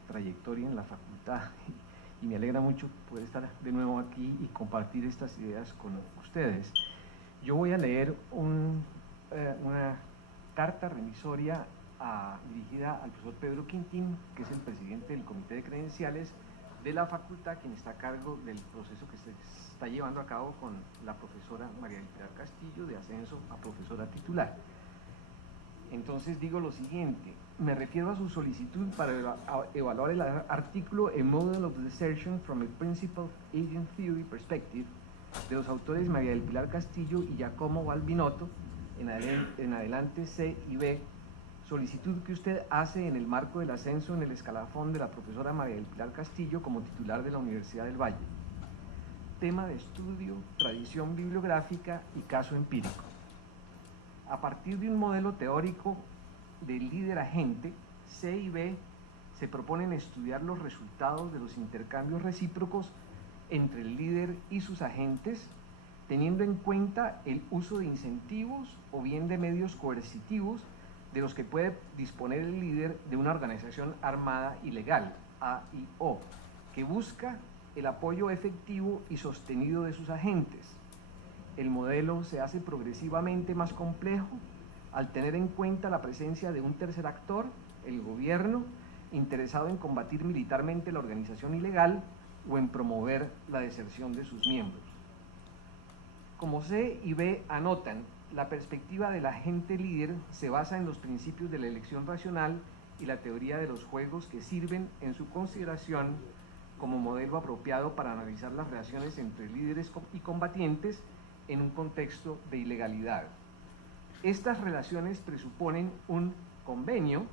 trayectoria en la facultad, y me alegra mucho poder estar de nuevo aquí y compartir estas ideas con ustedes. Yo voy a leer una carta remisoria dirigida al profesor Pedro Quintín, que es el presidente del Comité de Credenciales de la facultad, quien está a cargo del proceso que se está llevando a cabo con la profesora María del Pilar Castillo de ascenso a profesora titular. Entonces digo lo siguiente, me refiero a su solicitud para evaluar el artículo A Model of Desertion from a Principal Agent Theory Perspective de los autores María del Pilar Castillo y Giacomo Balbinotto, en adelante C y B, solicitud que usted hace en el marco del ascenso en el escalafón de la profesora María del Pilar Castillo como titular de la Universidad del Valle. Tema de estudio, tradición bibliográfica y caso empírico. A partir de un modelo teórico del líder agente, C y B se proponen estudiar los resultados de los intercambios recíprocos entre el líder y sus agentes, teniendo en cuenta el uso de incentivos o bien de medios coercitivos de los que puede disponer el líder de una organización armada ilegal, AIO, que busca el apoyo efectivo y sostenido de sus agentes. El modelo se hace progresivamente más complejo al tener en cuenta la presencia de un tercer actor, el gobierno, interesado en combatir militarmente la organización ilegal o en promover la deserción de sus miembros. Como C y B anotan, la perspectiva del agente líder se basa en los principios de la elección racional y la teoría de los juegos que sirven en su consideración como modelo apropiado para analizar las relaciones entre líderes y combatientes en un contexto de ilegalidad. Estas relaciones presuponen un convenio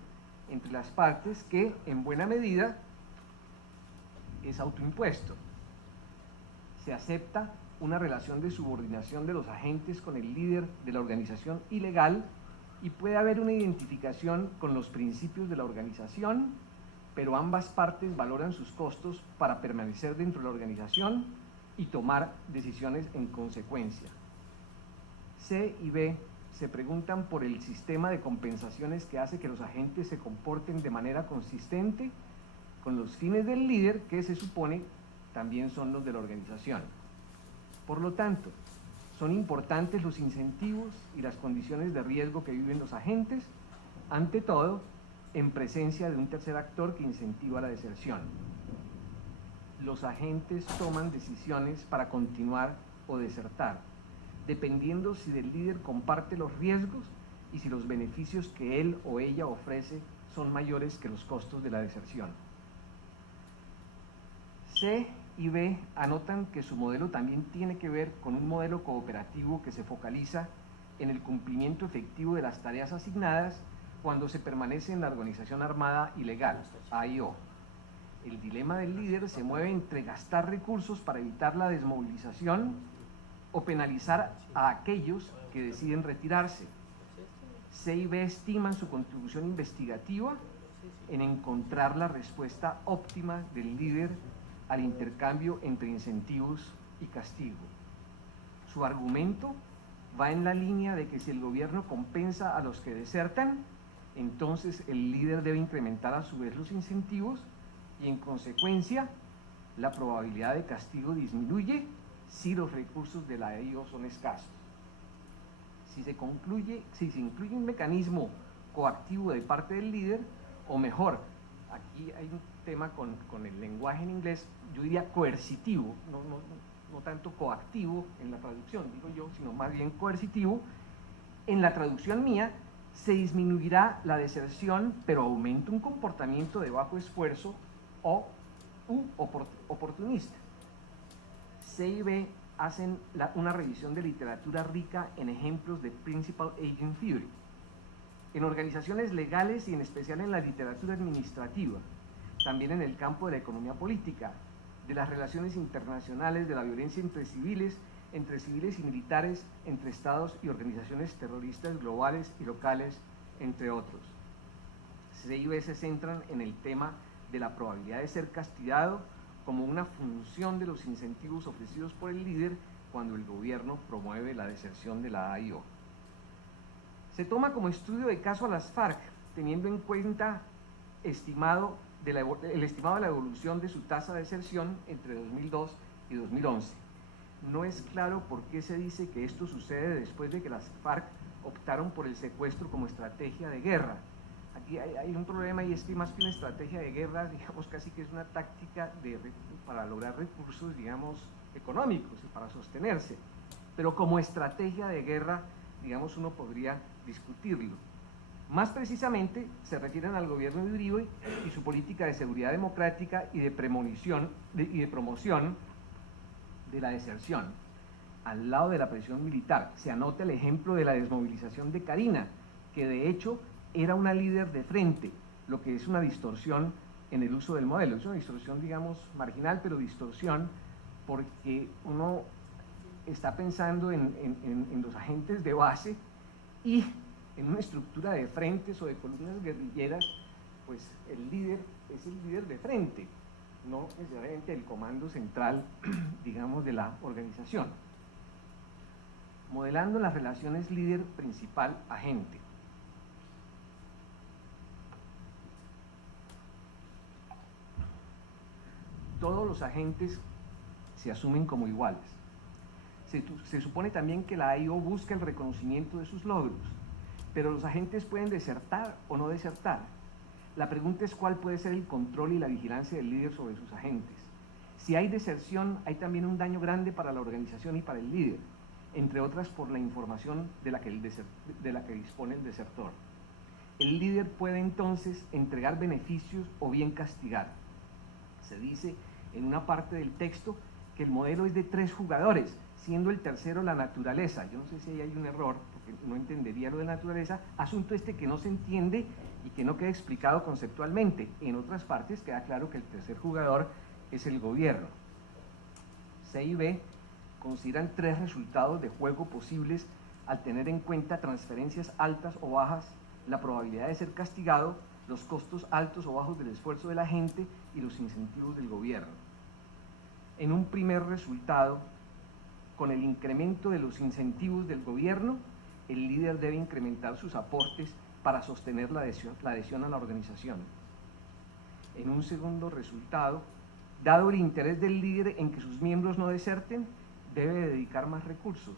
entre las partes que, en buena medida, es autoimpuesto. Se acepta una relación de subordinación de los agentes con el líder de la organización ilegal y puede haber una identificación con los principios de la organización, pero ambas partes valoran sus costos para permanecer dentro de la organización y tomar decisiones en consecuencia. C y B se preguntan por el sistema de compensaciones que hace que los agentes se comporten de manera consistente con los fines del líder, que se supone también son los de la organización. Por lo tanto, son importantes los incentivos y las condiciones de riesgo que viven los agentes, ante todo, en presencia de un tercer actor que incentiva la deserción. Los agentes toman decisiones para continuar o desertar, dependiendo si el líder comparte los riesgos y si los beneficios que él o ella ofrece son mayores que los costos de la deserción. C y B anotan que su modelo también tiene que ver con un modelo cooperativo que se focaliza en el cumplimiento efectivo de las tareas asignadas cuando se permanece en la organización armada ilegal, AIO. El dilema del líder se mueve entre gastar recursos para evitar la desmovilización o penalizar a aquellos que deciden retirarse. C y B estiman su contribución investigativa en encontrar la respuesta óptima del líder al intercambio entre incentivos y castigo. Su argumento va en la línea de que si el gobierno compensa a los que desertan, entonces el líder debe incrementar a su vez los incentivos y en consecuencia la probabilidad de castigo disminuye si los recursos de la AIO son escasos. Si se incluye un mecanismo coactivo de parte del líder, o mejor, aquí hay un tema con el lenguaje en inglés, yo diría coercitivo, no tanto coactivo en la traducción, digo yo, sino más bien coercitivo. En la traducción mía se disminuirá la deserción, pero aumenta un comportamiento de bajo esfuerzo o oportunista. C y B hacen una revisión de literatura rica en ejemplos de Principal Agent Theory, en organizaciones legales y en especial en la literatura administrativa, también en el campo de la economía política, de las relaciones internacionales, de la violencia entre civiles y militares, entre estados y organizaciones terroristas globales y locales, entre otros. C y B se centran en el tema de la probabilidad de ser castigado como una función de los incentivos ofrecidos por el líder cuando el gobierno promueve la deserción de la AIO. Se toma como estudio de caso a las FARC, teniendo en cuenta el estimado de la evolución de su tasa de deserción entre 2002 y 2011. No es claro por qué se dice que esto sucede después de que las FARC optaron por el secuestro como estrategia de guerra, Aquí hay un problema, y es que más que una estrategia de guerra, digamos, casi que es una táctica para lograr recursos, digamos, económicos y para sostenerse. Pero como estrategia de guerra, digamos, uno podría discutirlo. Más precisamente se refieren al gobierno de Uribe y su política de seguridad democrática y de promoción de la deserción. Al lado de la presión militar se anota el ejemplo de la desmovilización de Karina, que de hecho era una líder de frente, lo que es una distorsión en el uso del modelo. Es una distorsión, digamos, marginal, pero distorsión porque uno está pensando en los agentes de base y en una estructura de frentes o de columnas guerrilleras, pues el líder es el líder de frente, no necesariamente el comando central, digamos, de la organización. Modelando las relaciones líder principal-agente. Todos los agentes se asumen como iguales. Se supone también que la AIO busca el reconocimiento de sus logros, pero los agentes pueden desertar o no desertar. La pregunta es cuál puede ser el control y la vigilancia del líder sobre sus agentes. Si hay deserción, hay también un daño grande para la organización y para el líder, entre otras por la información de la que dispone el desertor. El líder puede entonces entregar beneficios o bien castigar. Se dice en una parte del texto que el modelo es de 3 jugadores, siendo el tercero la naturaleza. Yo no sé si ahí hay un error, porque no entendería lo de naturaleza, asunto este que no se entiende y que no queda explicado conceptualmente. En otras partes queda claro que el tercer jugador es el gobierno. C y B consideran 3 resultados de juego posibles al tener en cuenta transferencias altas o bajas, la probabilidad de ser castigado, los costos altos o bajos del esfuerzo de la gente y los incentivos del gobierno. En un primer resultado, con el incremento de los incentivos del gobierno, el líder debe incrementar sus aportes para sostener la adhesión a la organización. En un segundo resultado, dado el interés del líder en que sus miembros no deserten, debe dedicar más recursos.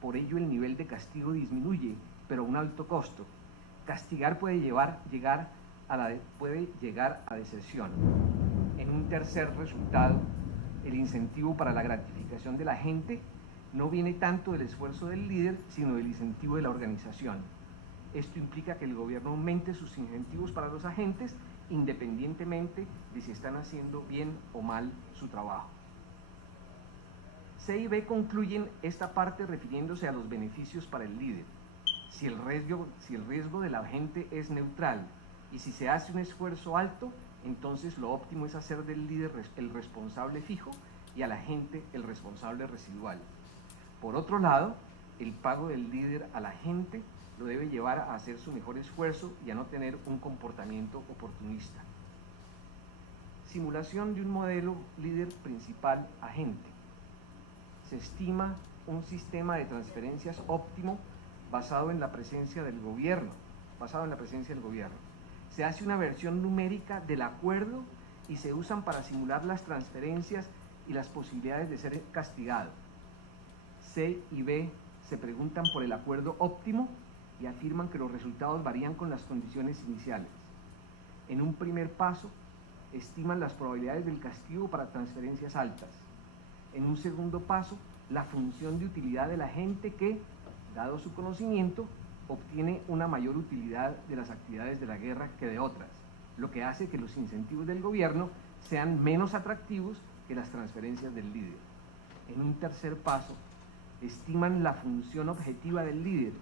Por ello el nivel de castigo disminuye, pero a un alto costo. Castigar puede llegar a deserción. En un tercer resultado, el incentivo para la gratificación de la gente no viene tanto del esfuerzo del líder, sino del incentivo de la organización. Esto implica que el gobierno aumente sus incentivos para los agentes, independientemente de si están haciendo bien o mal su trabajo. C y B concluyen esta parte refiriéndose a los beneficios para el líder. Si el riesgo del agente es neutral y si se hace un esfuerzo alto, entonces lo óptimo es hacer del líder el responsable fijo y al agente el responsable residual. Por otro lado, el pago del líder al agente lo debe llevar a hacer su mejor esfuerzo y a no tener un comportamiento oportunista. Simulación de un modelo líder principal-agente. Se estima un sistema de transferencias óptimo basado en la presencia del gobierno. Se hace una versión numérica del acuerdo y se usan para simular las transferencias y las posibilidades de ser castigado. C y B se preguntan por el acuerdo óptimo y afirman que los resultados varían con las condiciones iniciales. En un primer paso, estiman las probabilidades del castigo para transferencias altas. En un segundo paso, la función de utilidad de la gente que, dado su conocimiento, obtiene una mayor utilidad de las actividades de la guerra que de otras, lo que hace que los incentivos del gobierno sean menos atractivos que las transferencias del líder. En un tercer paso, estiman la función objetiva del líder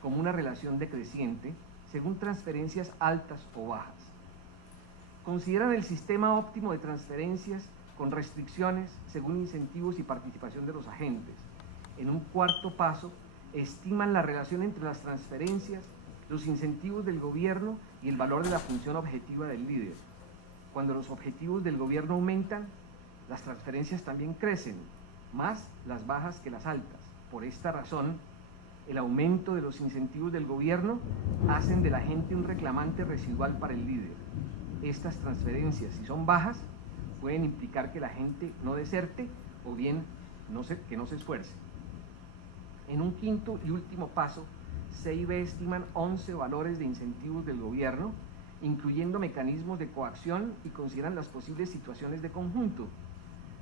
como una relación decreciente según transferencias altas o bajas. Consideran el sistema óptimo de transferencias con restricciones según incentivos y participación de los agentes. En un cuarto paso, estiman la relación entre las transferencias, los incentivos del gobierno y el valor de la función objetiva del líder. Cuando los objetivos del gobierno aumentan, las transferencias también crecen, más las bajas que las altas. Por esta razón, el aumento de los incentivos del gobierno hacen de la gente un reclamante residual para el líder. Estas transferencias, si son bajas, pueden implicar que la gente no deserte o bien que no se esfuerce. En un quinto y último paso, CIB estiman 11 valores de incentivos del gobierno, incluyendo mecanismos de coacción, y consideran las posibles situaciones de conjunto.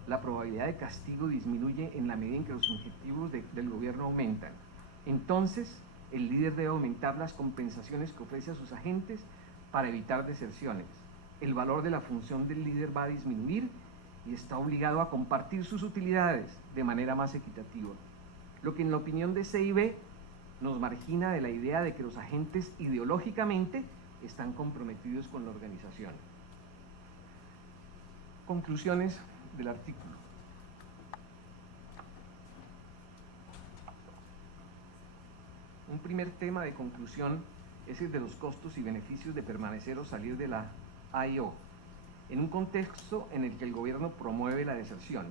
La probabilidad de castigo disminuye en la medida en que los incentivos del gobierno aumentan. Entonces, el líder debe aumentar las compensaciones que ofrece a sus agentes para evitar deserciones. El valor de la función del líder va a disminuir y está obligado a compartir sus utilidades de manera más equitativa, lo que en la opinión de CIB nos margina de la idea de que los agentes ideológicamente están comprometidos con la organización. Conclusiones del artículo. Un primer tema de conclusión es el de los costos y beneficios de permanecer o salir de la AIO, en un contexto en el que el gobierno promueve la deserción.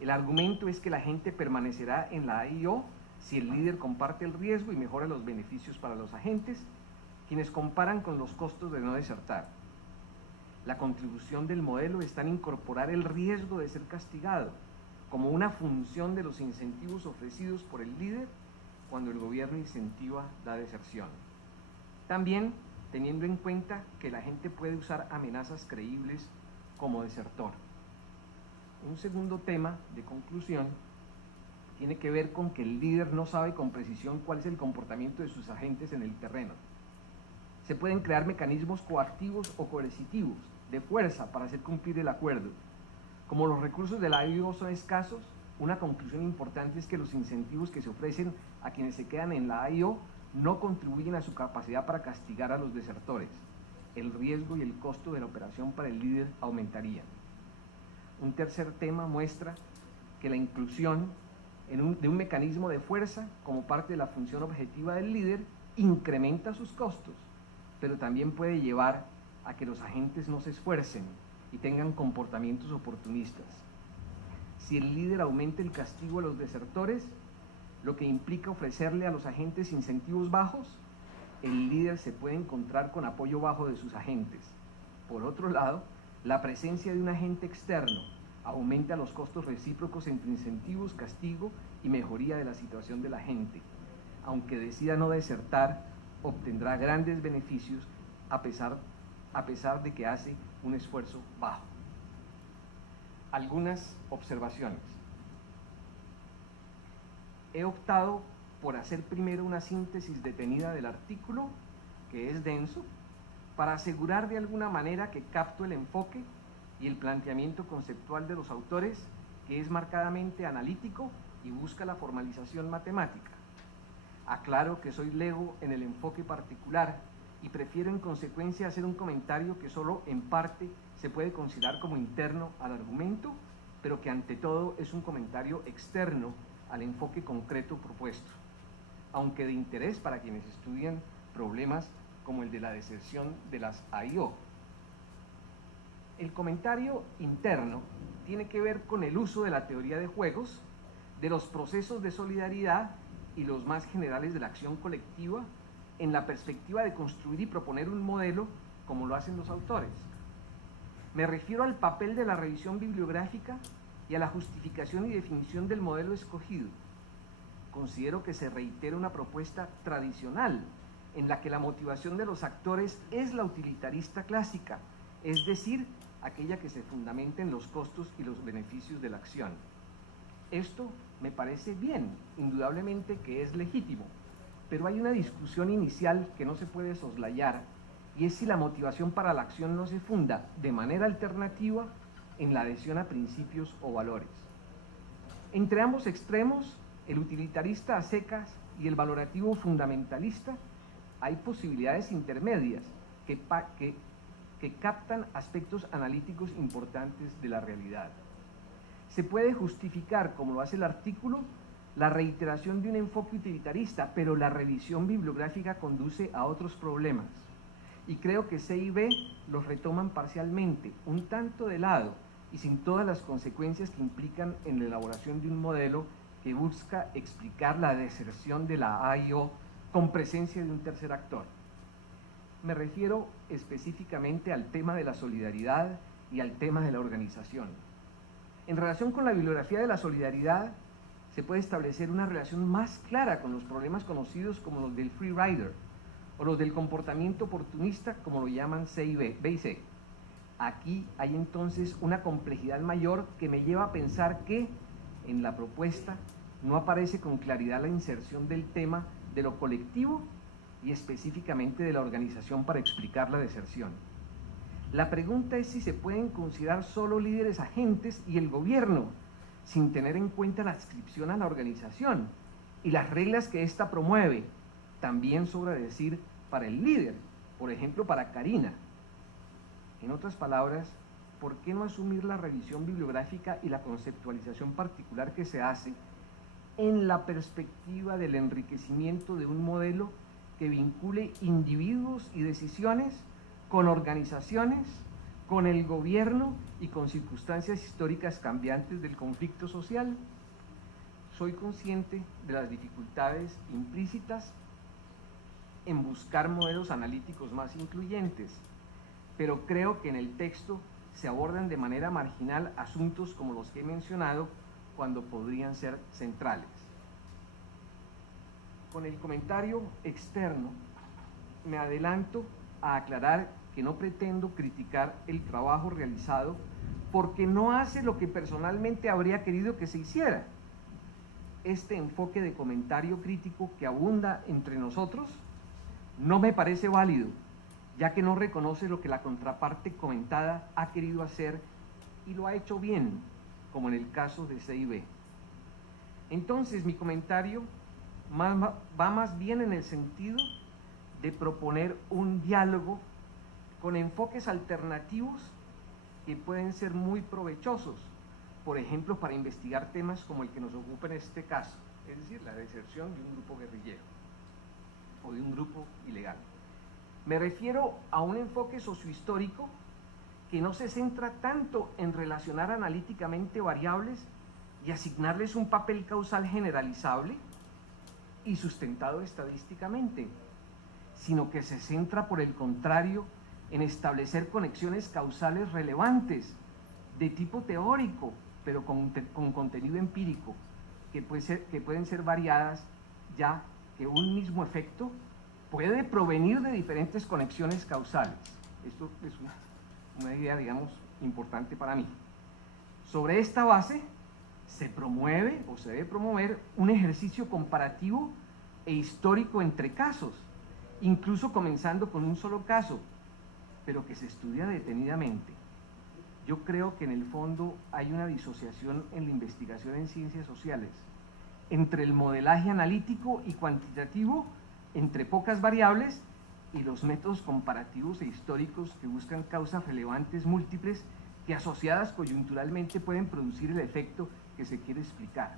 El argumento es que la gente permanecerá en la AIO si el líder comparte el riesgo y mejora los beneficios para los agentes, quienes comparan con los costos de no desertar. La contribución del modelo está en incorporar el riesgo de ser castigado como una función de los incentivos ofrecidos por el líder cuando el gobierno incentiva la deserción. También teniendo en cuenta que la gente puede usar amenazas creíbles como desertor. Un segundo tema de conclusión tiene que ver con que el líder no sabe con precisión cuál es el comportamiento de sus agentes en el terreno. Se pueden crear mecanismos coactivos o coercitivos de fuerza para hacer cumplir el acuerdo. Como los recursos de la AIO son escasos, una conclusión importante es que los incentivos que se ofrecen a quienes se quedan en la AIO no contribuyen a su capacidad para castigar a los desertores. El riesgo y el costo de la operación para el líder aumentarían. Un tercer tema muestra que la inclusión de un mecanismo de fuerza como parte de la función objetiva del líder incrementa sus costos, pero también puede llevar a que los agentes no se esfuercen y tengan comportamientos oportunistas. Si el líder aumenta el castigo a los desertores, lo que implica ofrecerle a los agentes incentivos bajos, el líder se puede encontrar con apoyo bajo de sus agentes. Por otro lado, la presencia de un agente externo aumenta los costos recíprocos entre incentivos, castigo y mejoría de la situación de la gente. Aunque decida no desertar, obtendrá grandes beneficios a pesar de que hace un esfuerzo bajo. Algunas observaciones. He optado por hacer primero una síntesis detenida del artículo, que es denso, para asegurar de alguna manera que capto el enfoque y el planteamiento conceptual de los autores, que es marcadamente analítico y busca la formalización matemática. Aclaro que soy lego en el enfoque particular y prefiero en consecuencia hacer un comentario que solo en parte se puede considerar como interno al argumento, pero que ante todo es un comentario externo al enfoque concreto propuesto, aunque de interés para quienes estudian problemas como el de la deserción de las AIO. El comentario interno tiene que ver con el uso de la teoría de juegos, de los procesos de solidaridad y los más generales de la acción colectiva en la perspectiva de construir y proponer un modelo como lo hacen los autores. Me refiero al papel de la revisión bibliográfica y a la justificación y definición del modelo escogido. Considero que se reitera una propuesta tradicional en la que la motivación de los actores es la utilitarista clásica, es decir, aquella que se fundamenta en los costos y los beneficios de la acción. Esto me parece bien, indudablemente que es legítimo, pero hay una discusión inicial que no se puede soslayar, y es si la motivación para la acción no se funda de manera alternativa en la adhesión a principios o valores. Entre ambos extremos, el utilitarista a secas y el valorativo fundamentalista, hay posibilidades intermedias que captan aspectos analíticos importantes de la realidad. Se puede justificar, como lo hace el artículo, la reiteración de un enfoque utilitarista, pero la revisión bibliográfica conduce a otros problemas. Y creo que C y B los retoman parcialmente, un tanto de lado, y sin todas las consecuencias que implican en la elaboración de un modelo que busca explicar la deserción de la AIO con presencia de un tercer actor. Me refiero específicamente al tema de la solidaridad y al tema de la organización. En relación con la bibliografía de la solidaridad, se puede establecer una relación más clara con los problemas conocidos como los del free rider o los del comportamiento oportunista, como lo llaman C y B y C. Aquí hay entonces una complejidad mayor que me lleva a pensar que en la propuesta no aparece con claridad la inserción del tema de lo colectivo y específicamente de la organización para explicar la deserción. La pregunta es si se pueden considerar solo líderes agentes y el gobierno, sin tener en cuenta la adscripción a la organización y las reglas que ésta promueve. También sobra decir para el líder, por ejemplo para Karina. En otras palabras, ¿por qué no asumir la revisión bibliográfica y la conceptualización particular que se hace en la perspectiva del enriquecimiento de un modelo que vincule individuos y decisiones con organizaciones, con el gobierno y con circunstancias históricas cambiantes del conflicto social? Soy consciente de las dificultades implícitas en buscar modelos analíticos más incluyentes, pero creo que en el texto se abordan de manera marginal asuntos como los que he mencionado cuando podrían ser centrales. Con el comentario externo me adelanto a aclarar que no pretendo criticar el trabajo realizado porque no hace lo que personalmente habría querido que se hiciera. Este enfoque de comentario crítico que abunda entre nosotros no me parece válido, ya que no reconoce lo que la contraparte comentada ha querido hacer y lo ha hecho bien, como en el caso de C&B. Entonces mi comentario va más bien en el sentido de proponer un diálogo con enfoques alternativos que pueden ser muy provechosos, por ejemplo, para investigar temas como el que nos ocupa en este caso, es decir, la deserción de un grupo guerrillero o de un grupo ilegal. Me refiero a un enfoque sociohistórico que no se centra tanto en relacionar analíticamente variables y asignarles un papel causal generalizable y sustentado estadísticamente, sino que se centra, por el contrario, en establecer conexiones causales relevantes de tipo teórico, pero con contenido empírico, que pueden ser variadas, ya que un mismo efecto puede provenir de diferentes conexiones causales. Esto es una idea, digamos, importante para mí. Sobre esta base se promueve o se debe promover un ejercicio comparativo e histórico entre casos, incluso comenzando con un solo caso, pero que se estudia detenidamente. Yo creo que en el fondo hay una disociación en la investigación en ciencias sociales entre el modelaje analítico y cuantitativo, entre pocas variables, y los métodos comparativos e históricos que buscan causas relevantes múltiples que asociadas coyunturalmente pueden producir el efecto que se quiere explicar.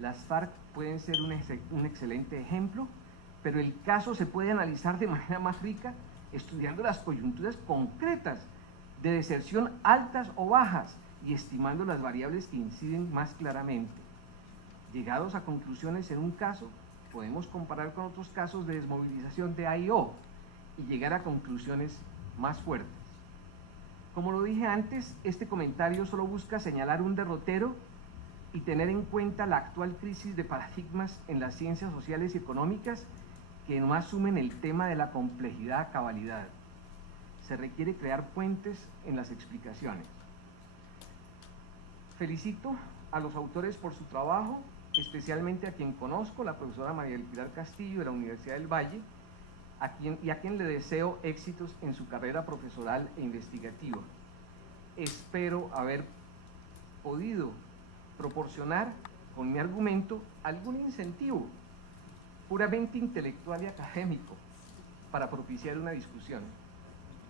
Las FARC pueden ser un excelente ejemplo, pero el caso se puede analizar de manera más rica estudiando las coyunturas concretas de deserción altas o bajas y estimando las variables que inciden más claramente. Llegados a conclusiones en un caso, podemos comparar con otros casos de desmovilización de A&O y llegar a conclusiones más fuertes. Como lo dije antes, este comentario solo busca señalar un derrotero y tener en cuenta la actual crisis de paradigmas en las ciencias sociales y económicas que no asumen el tema de la complejidad a cabalidad. Se requiere crear puentes en las explicaciones. Felicito a los autores por su trabajo, especialmente a quien conozco, la profesora María del Pilar Castillo de la Universidad del Valle, a quien le deseo éxitos en su carrera profesoral e investigativa. Espero haber podido proporcionar con mi argumento algún incentivo puramente intelectual y académico para propiciar una discusión.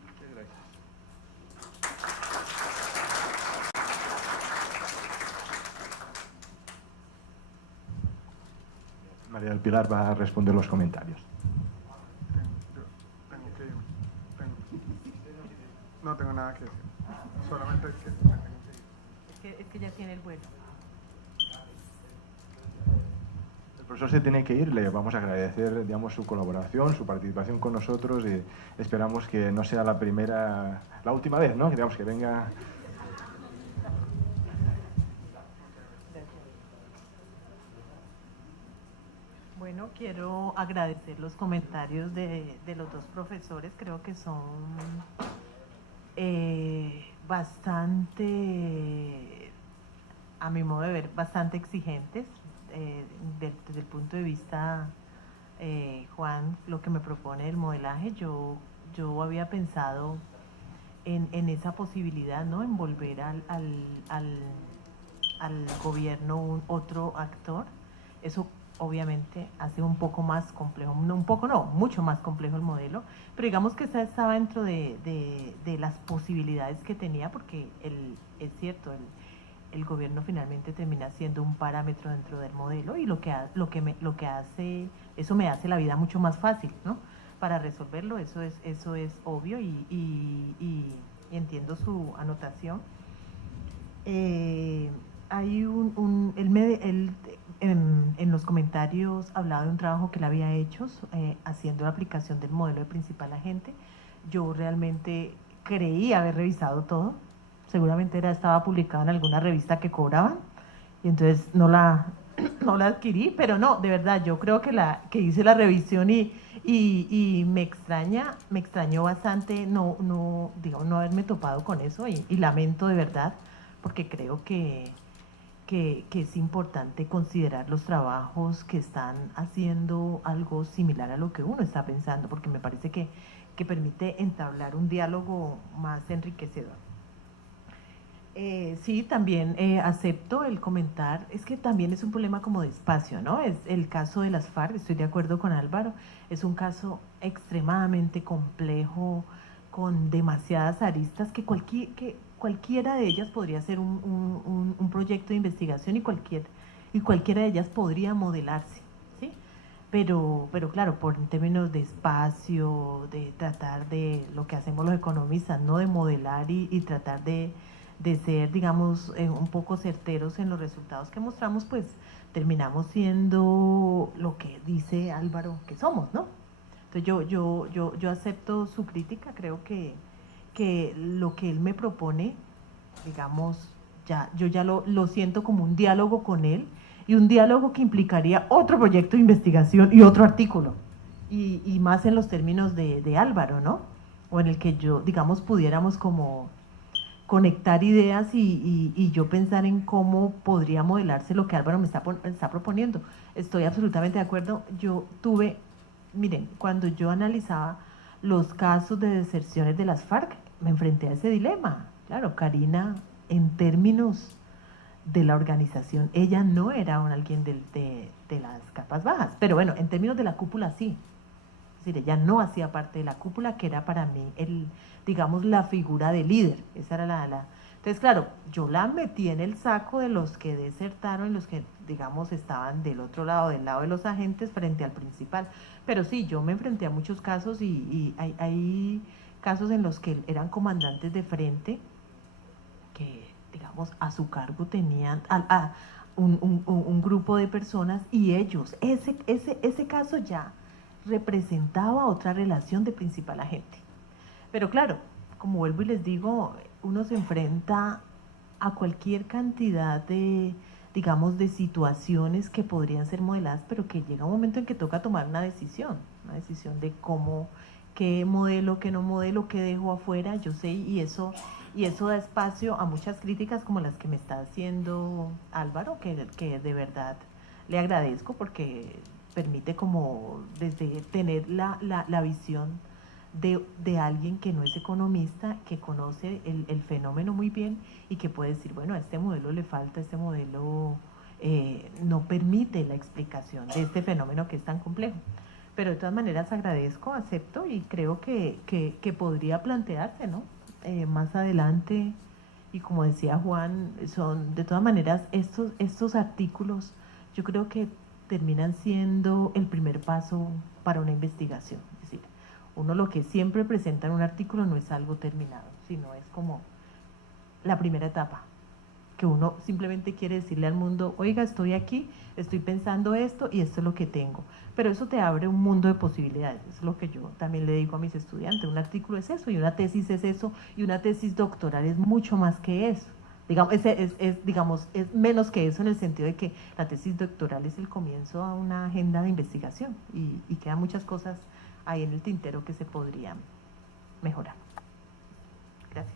Muchas gracias. María del Pilar va a responder los comentarios. No tengo nada que decir. Solamente es que me tengo que ir. Es que ya tiene el vuelo. El profesor se tiene que ir, le vamos a agradecer, digamos, su colaboración, su participación con nosotros y esperamos que no sea la última vez, ¿no? Que digamos que venga. Bueno, quiero agradecer los comentarios de los dos profesores, creo que son bastante, a mi modo de ver, bastante exigentes desde el punto de vista, Juan, lo que me propone el modelaje. Yo había pensado en esa posibilidad, ¿no? En volver al gobierno otro actor. Eso obviamente hace un poco más complejo, no un poco, no, mucho más complejo el modelo, pero digamos que esa estaba dentro de las posibilidades que tenía, porque es cierto, el gobierno finalmente termina siendo un parámetro dentro del modelo, y lo que hace, eso me hace la vida mucho más fácil, ¿no? Para resolverlo, eso es obvio, y entiendo su anotación. Hay en los comentarios hablaba de un trabajo que él había hecho haciendo la aplicación del modelo de principal agente. Yo realmente creí haber revisado todo, seguramente estaba publicado en alguna revista que cobraban, y entonces no la adquirí, pero no, de verdad, yo creo que hice la revisión y me extrañó bastante no haberme topado con eso, y lamento de verdad, porque creo que es importante considerar los trabajos que están haciendo algo similar a lo que uno está pensando, porque me parece que permite entablar un diálogo más enriquecedor. Sí, también acepto el comentar, es que también es un problema como de espacio, ¿no? Es el caso de las FARC, estoy de acuerdo con Álvaro, es un caso extremadamente complejo, con demasiadas aristas, que cualquiera de ellas podría ser un proyecto de investigación, y cualquiera de ellas podría modelarse, ¿sí? Pero claro, en términos de espacio, de tratar de lo que hacemos los economistas, ¿no? De modelar y tratar de ser, digamos, un poco certeros en los resultados que mostramos, pues terminamos siendo lo que dice Álvaro que somos, ¿no? Entonces yo acepto su crítica, creo que lo que él me propone, digamos, yo ya lo siento como un diálogo con él, y un diálogo que implicaría otro proyecto de investigación y otro artículo, y más en los términos de Álvaro, ¿no? O en el que digamos, pudiéramos como conectar ideas y yo pensar en cómo podría modelarse lo que Álvaro me está proponiendo. Estoy absolutamente de acuerdo. Miren, cuando yo analizaba los casos de deserciones de las FARC, me enfrenté a ese dilema. Claro, Karina, en términos de la organización, ella no era alguien de las capas bajas, pero bueno, en términos de la cúpula sí. Es decir, ella no hacía parte de la cúpula, que era para mí digamos, la figura de líder. Esa era Entonces, claro, yo la metí en el saco de los que desertaron, los que, digamos, estaban del otro lado, del lado de los agentes, frente al principal. Pero sí, yo me enfrenté a muchos casos, y hay casos en los que eran comandantes de frente que, digamos, a su cargo tenían un grupo de personas, y ellos, ese caso ya representaba otra relación de principal agente. Pero claro, como vuelvo y les digo, uno se enfrenta a cualquier cantidad de, digamos, de situaciones que podrían ser modeladas, pero que llega un momento en que toca tomar una decisión de cómo, qué modelo, qué no modelo, qué dejo afuera, yo sé, y eso da espacio a muchas críticas como las que me está haciendo Álvaro, que de verdad le agradezco, porque permite como desde tener la visión de alguien que no es economista, que conoce el fenómeno muy bien, y que puede decir, bueno, a este modelo le falta, este modelo no permite la explicación de este fenómeno que es tan complejo. Pero de todas maneras acepto, y creo que podría plantearse, ¿no? Más adelante, y como decía Juan, son de todas maneras estos artículos, yo creo que terminan siendo el primer paso para una investigación. Es decir, uno lo que siempre presenta en un artículo no es algo terminado, sino es como la primera etapa, que uno simplemente quiere decirle al mundo, oiga, estoy aquí, estoy pensando esto, y esto es lo que tengo. Pero eso te abre un mundo de posibilidades, es lo que yo también le digo a mis estudiantes. Un artículo es eso, y una tesis es eso, y una tesis doctoral es mucho más que eso, Digamos, digamos, es menos que eso en el sentido de que la tesis doctoral es el comienzo a una agenda de investigación y quedan muchas cosas ahí en el tintero que se podrían mejorar. Gracias.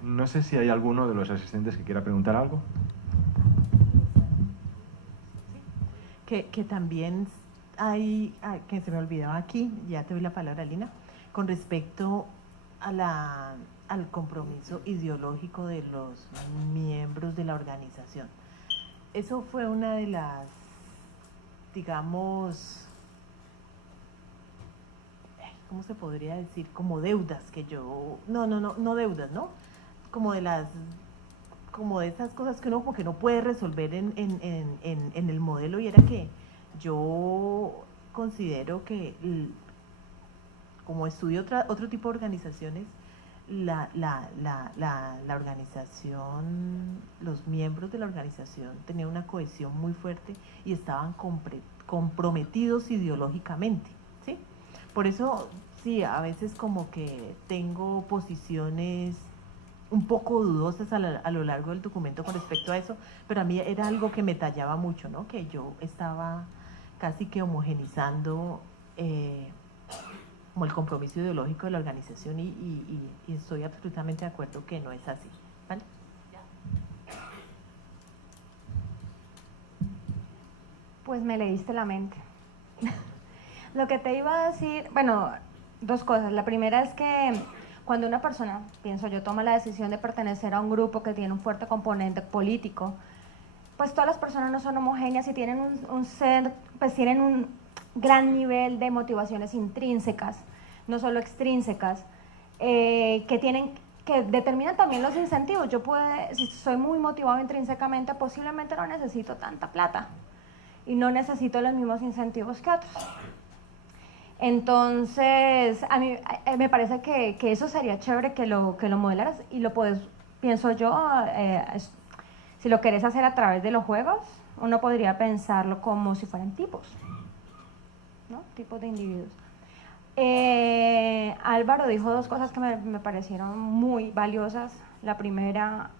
No sé si hay alguno de los asistentes que quiera preguntar algo. Que también hay, que se me olvidaba aquí, ya te doy la palabra, Lina, con respecto a al compromiso ideológico de los miembros de la organización. Eso fue una de las, digamos, ¿cómo se podría decir? Como deudas que yo, no deudas, ¿no? Como de esas cosas que uno como que no puede resolver en el modelo, y era que yo considero que como estudio otro tipo de organizaciones, la organización, los miembros de la organización tenían una cohesión muy fuerte y estaban comprometidos ideológicamente, ¿sí? Por eso, sí, a veces como que tengo posiciones un poco dudosas a lo largo del documento con respecto a eso, pero a mí era algo que me tallaba mucho, ¿no? Que yo estaba casi que homogenizando como el compromiso ideológico de la organización y estoy absolutamente de acuerdo que no es así, ¿vale? Pues me leíste la mente. Lo que te iba a decir, bueno, dos cosas. La primera es que cuando una persona, pienso yo, toma la decisión de pertenecer a un grupo que tiene un fuerte componente político, pues todas las personas no son homogéneas y tienen pues tienen un gran nivel de motivaciones intrínsecas, no solo extrínsecas, que determinan también los incentivos. Si soy muy motivado intrínsecamente, posiblemente no necesito tanta plata y no necesito los mismos incentivos que otros. Entonces, a mí me parece que eso sería chévere que lo modelaras y lo puedes, pienso yo, si lo querés hacer a través de los juegos, uno podría pensarlo como si fueran tipos, ¿no? Tipos de individuos. Álvaro dijo dos cosas que me parecieron muy valiosas. La primera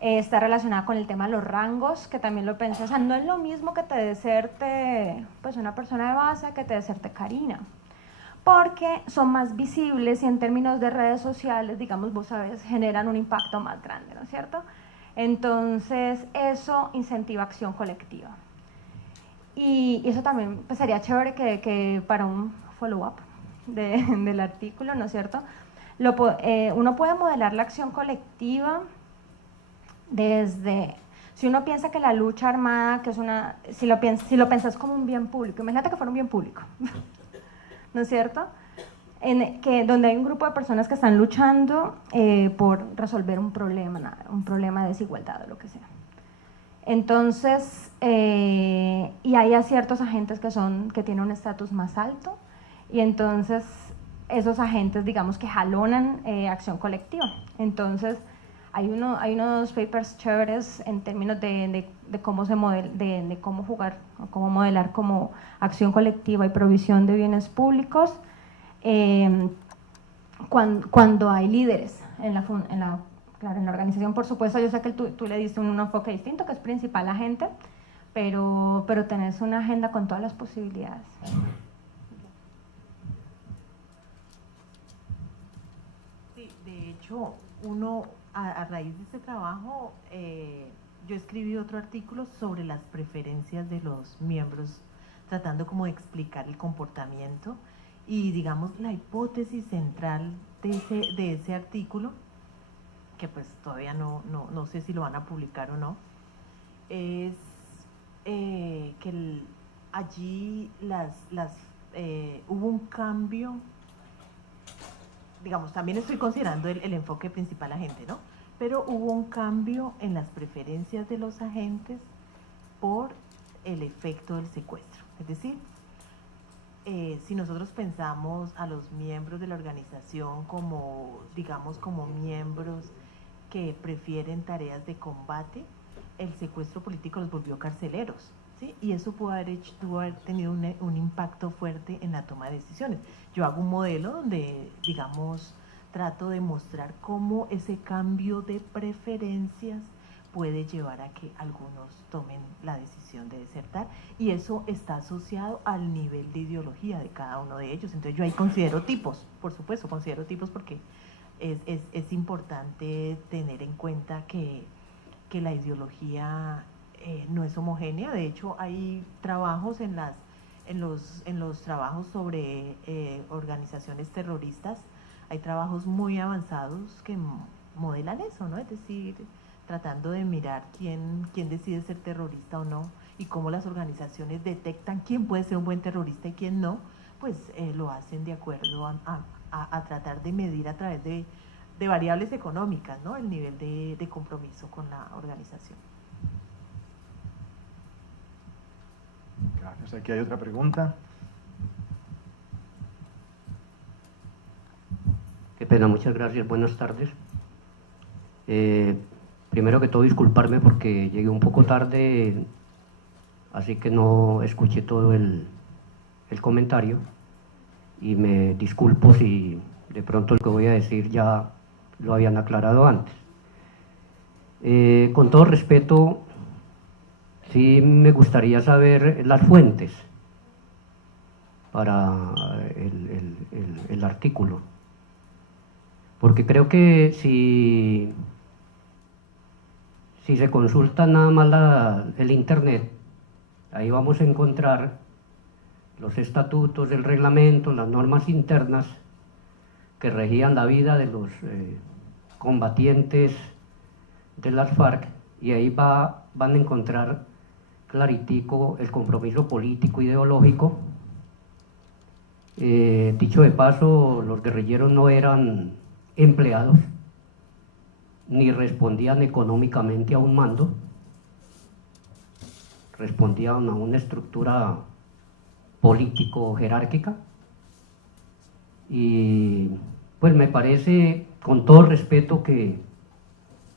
está relacionada con el tema de los rangos, que también lo pensé. O sea, no es lo mismo que te deserte pues una persona de base que te deserte Karina, porque son más visibles y en términos de redes sociales, digamos, vos sabes, generan un impacto más grande, ¿no es cierto? Entonces, eso incentiva acción colectiva. Y eso también pues, sería chévere que para un follow-up del artículo, ¿no es cierto? Uno puede modelar la acción colectiva desde, si uno piensa que la lucha armada, que es si lo pensás como un bien público, imagínate que fuera un bien público, ¿no es cierto? Donde hay un grupo de personas que están luchando por resolver un problema de desigualdad o lo que sea. Entonces, y hay ciertos agentes que tienen un estatus más alto, y entonces esos agentes, digamos, que jalonan acción colectiva. Entonces, hay unos papers chéveres en términos de cómo de cómo jugar, o cómo modelar como acción colectiva y provisión de bienes públicos cuando hay líderes en la organización. Por supuesto, yo sé que tú le diste un enfoque distinto, que es principal la gente, pero tenés una agenda con todas las posibilidades. Sí, de hecho, a raíz de este trabajo, yo escribí otro artículo sobre las preferencias de los miembros, tratando como de explicar el comportamiento y, digamos, la hipótesis central de ese artículo, que pues todavía no sé si lo van a publicar o no, es que allí hubo un cambio. Digamos, también estoy considerando el enfoque principal agente, ¿no? Pero hubo un cambio en las preferencias de los agentes por el efecto del secuestro. Es decir, si nosotros pensamos a los miembros de la organización como, digamos, como miembros que prefieren tareas de combate, el secuestro político los volvió carceleros, ¿sí? Y eso pudo haber tenido un impacto fuerte en la toma de decisiones. Yo hago un modelo donde, digamos, trato de mostrar cómo ese cambio de preferencias puede llevar a que algunos tomen la decisión de desertar, y eso está asociado al nivel de ideología de cada uno de ellos. Entonces yo ahí considero tipos, por supuesto, considero tipos porque es importante tener en cuenta que la ideología no es homogénea. De hecho, hay trabajos en los trabajos sobre organizaciones terroristas, hay trabajos muy avanzados que modelan eso, ¿no? Es decir, tratando de mirar quién decide ser terrorista o no, y cómo las organizaciones detectan quién puede ser un buen terrorista y quién no, pues lo hacen de acuerdo a tratar de medir a través de variables económicas, ¿no? El nivel de compromiso con la organización. Gracias. Aquí hay otra pregunta. Qué pena, muchas gracias, buenas tardes. Primero que todo, disculparme porque llegué un poco tarde, así que no escuché todo el comentario, y me disculpo si de pronto lo que voy a decir ya lo habían aclarado antes. Con todo respeto, sí me gustaría saber las fuentes para el artículo, porque creo que si se consulta nada más el internet, ahí vamos a encontrar los estatutos, el reglamento, las normas internas que regían la vida de los combatientes de las FARC, y ahí van a encontrar claritico el compromiso político ideológico. Dicho de paso, los guerrilleros no eran empleados ni respondían económicamente a un mando, respondían a una estructura político-jerárquica, y pues me parece, con todo respeto, que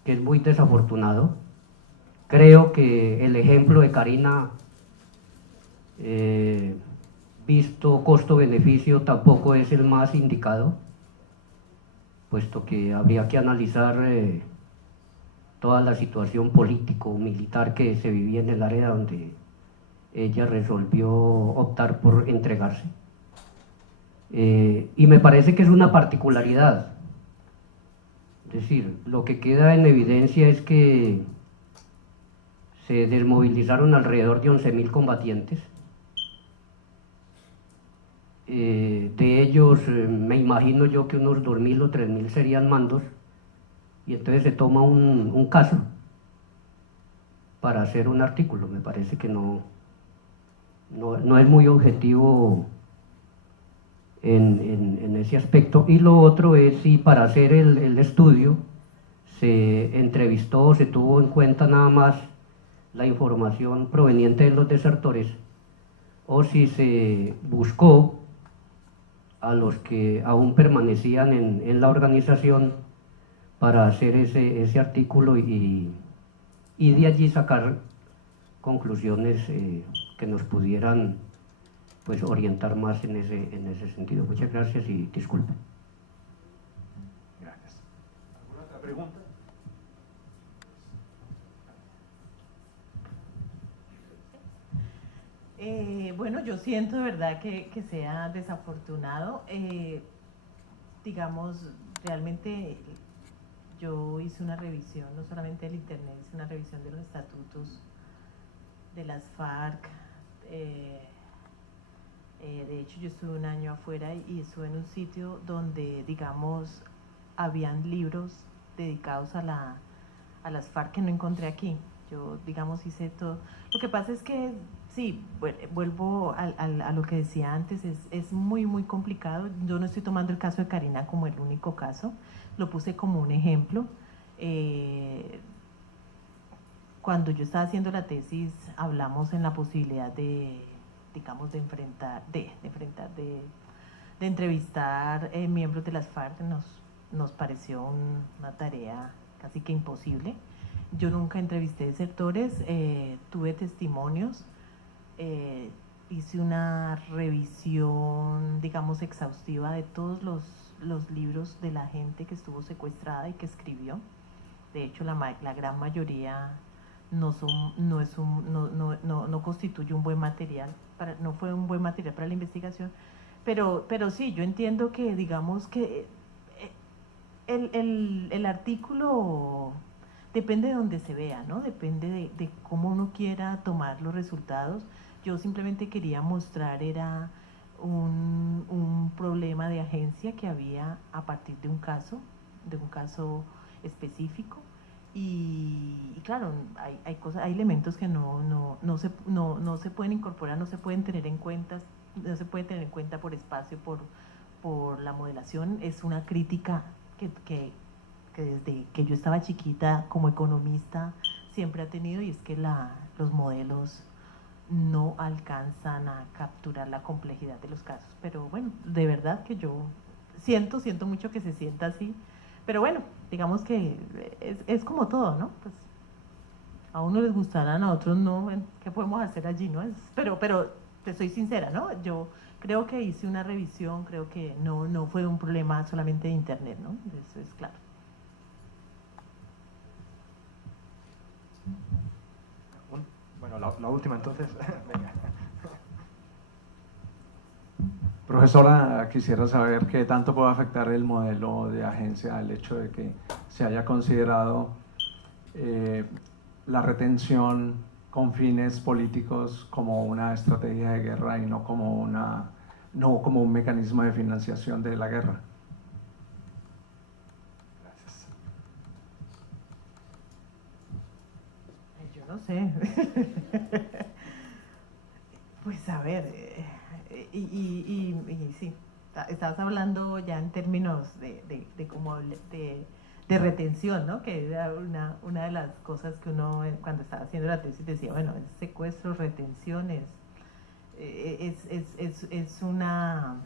es muy desafortunado. Creo que el ejemplo de Karina, visto costo-beneficio, tampoco es el más indicado, puesto que habría que analizar toda la situación político-militar que se vivía en el área donde ella resolvió optar por entregarse. Y me parece que es una particularidad. Es decir, lo que queda en evidencia es que se desmovilizaron alrededor de 11.000 combatientes. De ellos, me imagino yo que unos 2.000 o 3.000 serían mandos, y entonces se toma un caso para hacer un artículo. Me parece que no es muy objetivo en ese aspecto. Y lo otro es si para hacer el estudio se entrevistó, se tuvo en cuenta nada más la información proveniente de los desertores, o si se buscó a los que aún permanecían en la organización para hacer ese artículo, y de allí sacar conclusiones que nos pudieran pues orientar más en ese sentido. Muchas gracias y disculpen. Gracias. ¿Alguna otra pregunta? Bueno, yo siento de verdad que sea desafortunado. Digamos, realmente yo hice una revisión, no solamente del internet, hice una revisión de los estatutos de las FARC. De hecho, yo estuve un año afuera y estuve en un sitio donde, digamos, habían libros dedicados a las FARC que no encontré aquí. Yo, digamos, hice todo. Lo que pasa es que, sí, vuelvo a lo que decía antes, es muy, muy complicado. Yo no estoy tomando el caso de Karina como el único caso, lo puse como un ejemplo. Cuando yo estaba haciendo la tesis, hablamos en la posibilidad de entrevistar miembros de las FARC. Nos pareció una tarea casi que imposible. yo nunca entrevisté desertores, tuve testimonios, hice una revisión, digamos, exhaustiva de todos los libros de la gente que estuvo secuestrada y que escribió. De hecho, la gran mayoría no constituye un buen material, no fue un buen material para la investigación, pero sí, yo entiendo que, digamos, que el artículo depende de donde se vea, ¿no? Depende de cómo uno quiera tomar los resultados. Yo simplemente quería mostrar, era un problema de agencia que había a partir de un caso específico. Y claro, hay cosas, hay elementos que no se pueden incorporar, no se pueden tener en cuenta, no se puede tener en cuenta por espacio, por la modelación. Es una crítica que desde que yo estaba chiquita como economista siempre ha tenido, y es que los modelos no alcanzan a capturar la complejidad de los casos. Pero bueno, de verdad que yo siento mucho que se sienta así. Pero bueno, digamos que es como todo, ¿no? Pues a unos les gustarán, a otros no. ¿Qué podemos hacer allí, no? Pero te soy sincera, ¿no? Yo creo que hice una revisión, creo que no fue un problema solamente de internet, ¿no? Eso es claro. Bueno, la última entonces. Venga. Profesora, quisiera saber qué tanto puede afectar el modelo de agencia el hecho de que se haya considerado la retención con fines políticos como una estrategia de guerra y no como un mecanismo de financiación de la guerra. Gracias. Yo no sé. Pues a ver, y sí, estabas hablando ya en términos de retención, ¿no? Que era una de las cosas que uno cuando estaba haciendo la tesis decía, bueno, el secuestro, retención es una,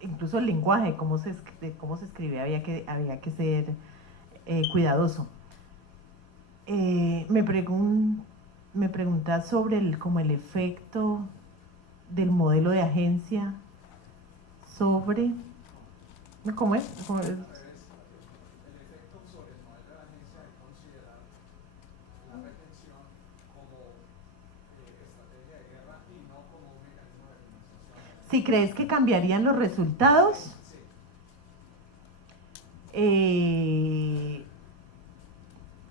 incluso el lenguaje, cómo se escribía, había que ser cuidadoso. Me preguntas sobre como el efecto del modelo de agencia sobre, ¿cómo es? ¿Cómo es? Si crees que cambiarían los resultados,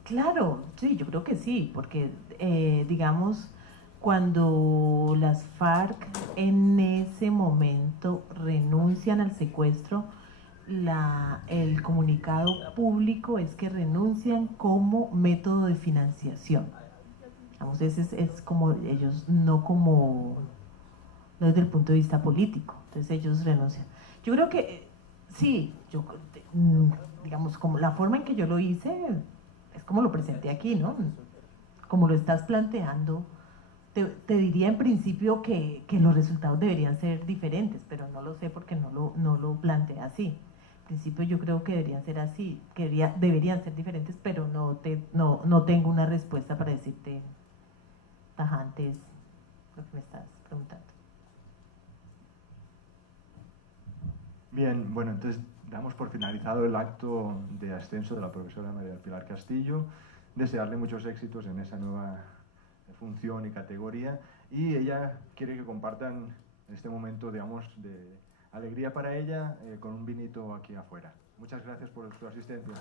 claro, sí, yo creo que sí, porque digamos, cuando las FARC en ese momento renuncian al secuestro, el comunicado público es que renuncian como método de financiación. Digamos, ese es como ellos, no desde el punto de vista político, entonces ellos renuncian. Yo creo que sí, digamos, como la forma en que yo lo hice es como lo presenté aquí, ¿no? Como lo estás planteando, te diría en principio que los resultados deberían ser diferentes, pero no lo sé porque no lo planteé así. En principio yo creo que deberían ser así, deberían ser diferentes, pero no tengo una respuesta para decirte tajantes lo que me estás preguntando. Bien, bueno, entonces damos por finalizado el acto de ascenso de la profesora María del Pilar Castillo, desearle muchos éxitos en esa nueva función y categoría, y ella quiere que compartan este momento, digamos, de alegría para ella con un vinito aquí afuera. Muchas gracias por su asistencia.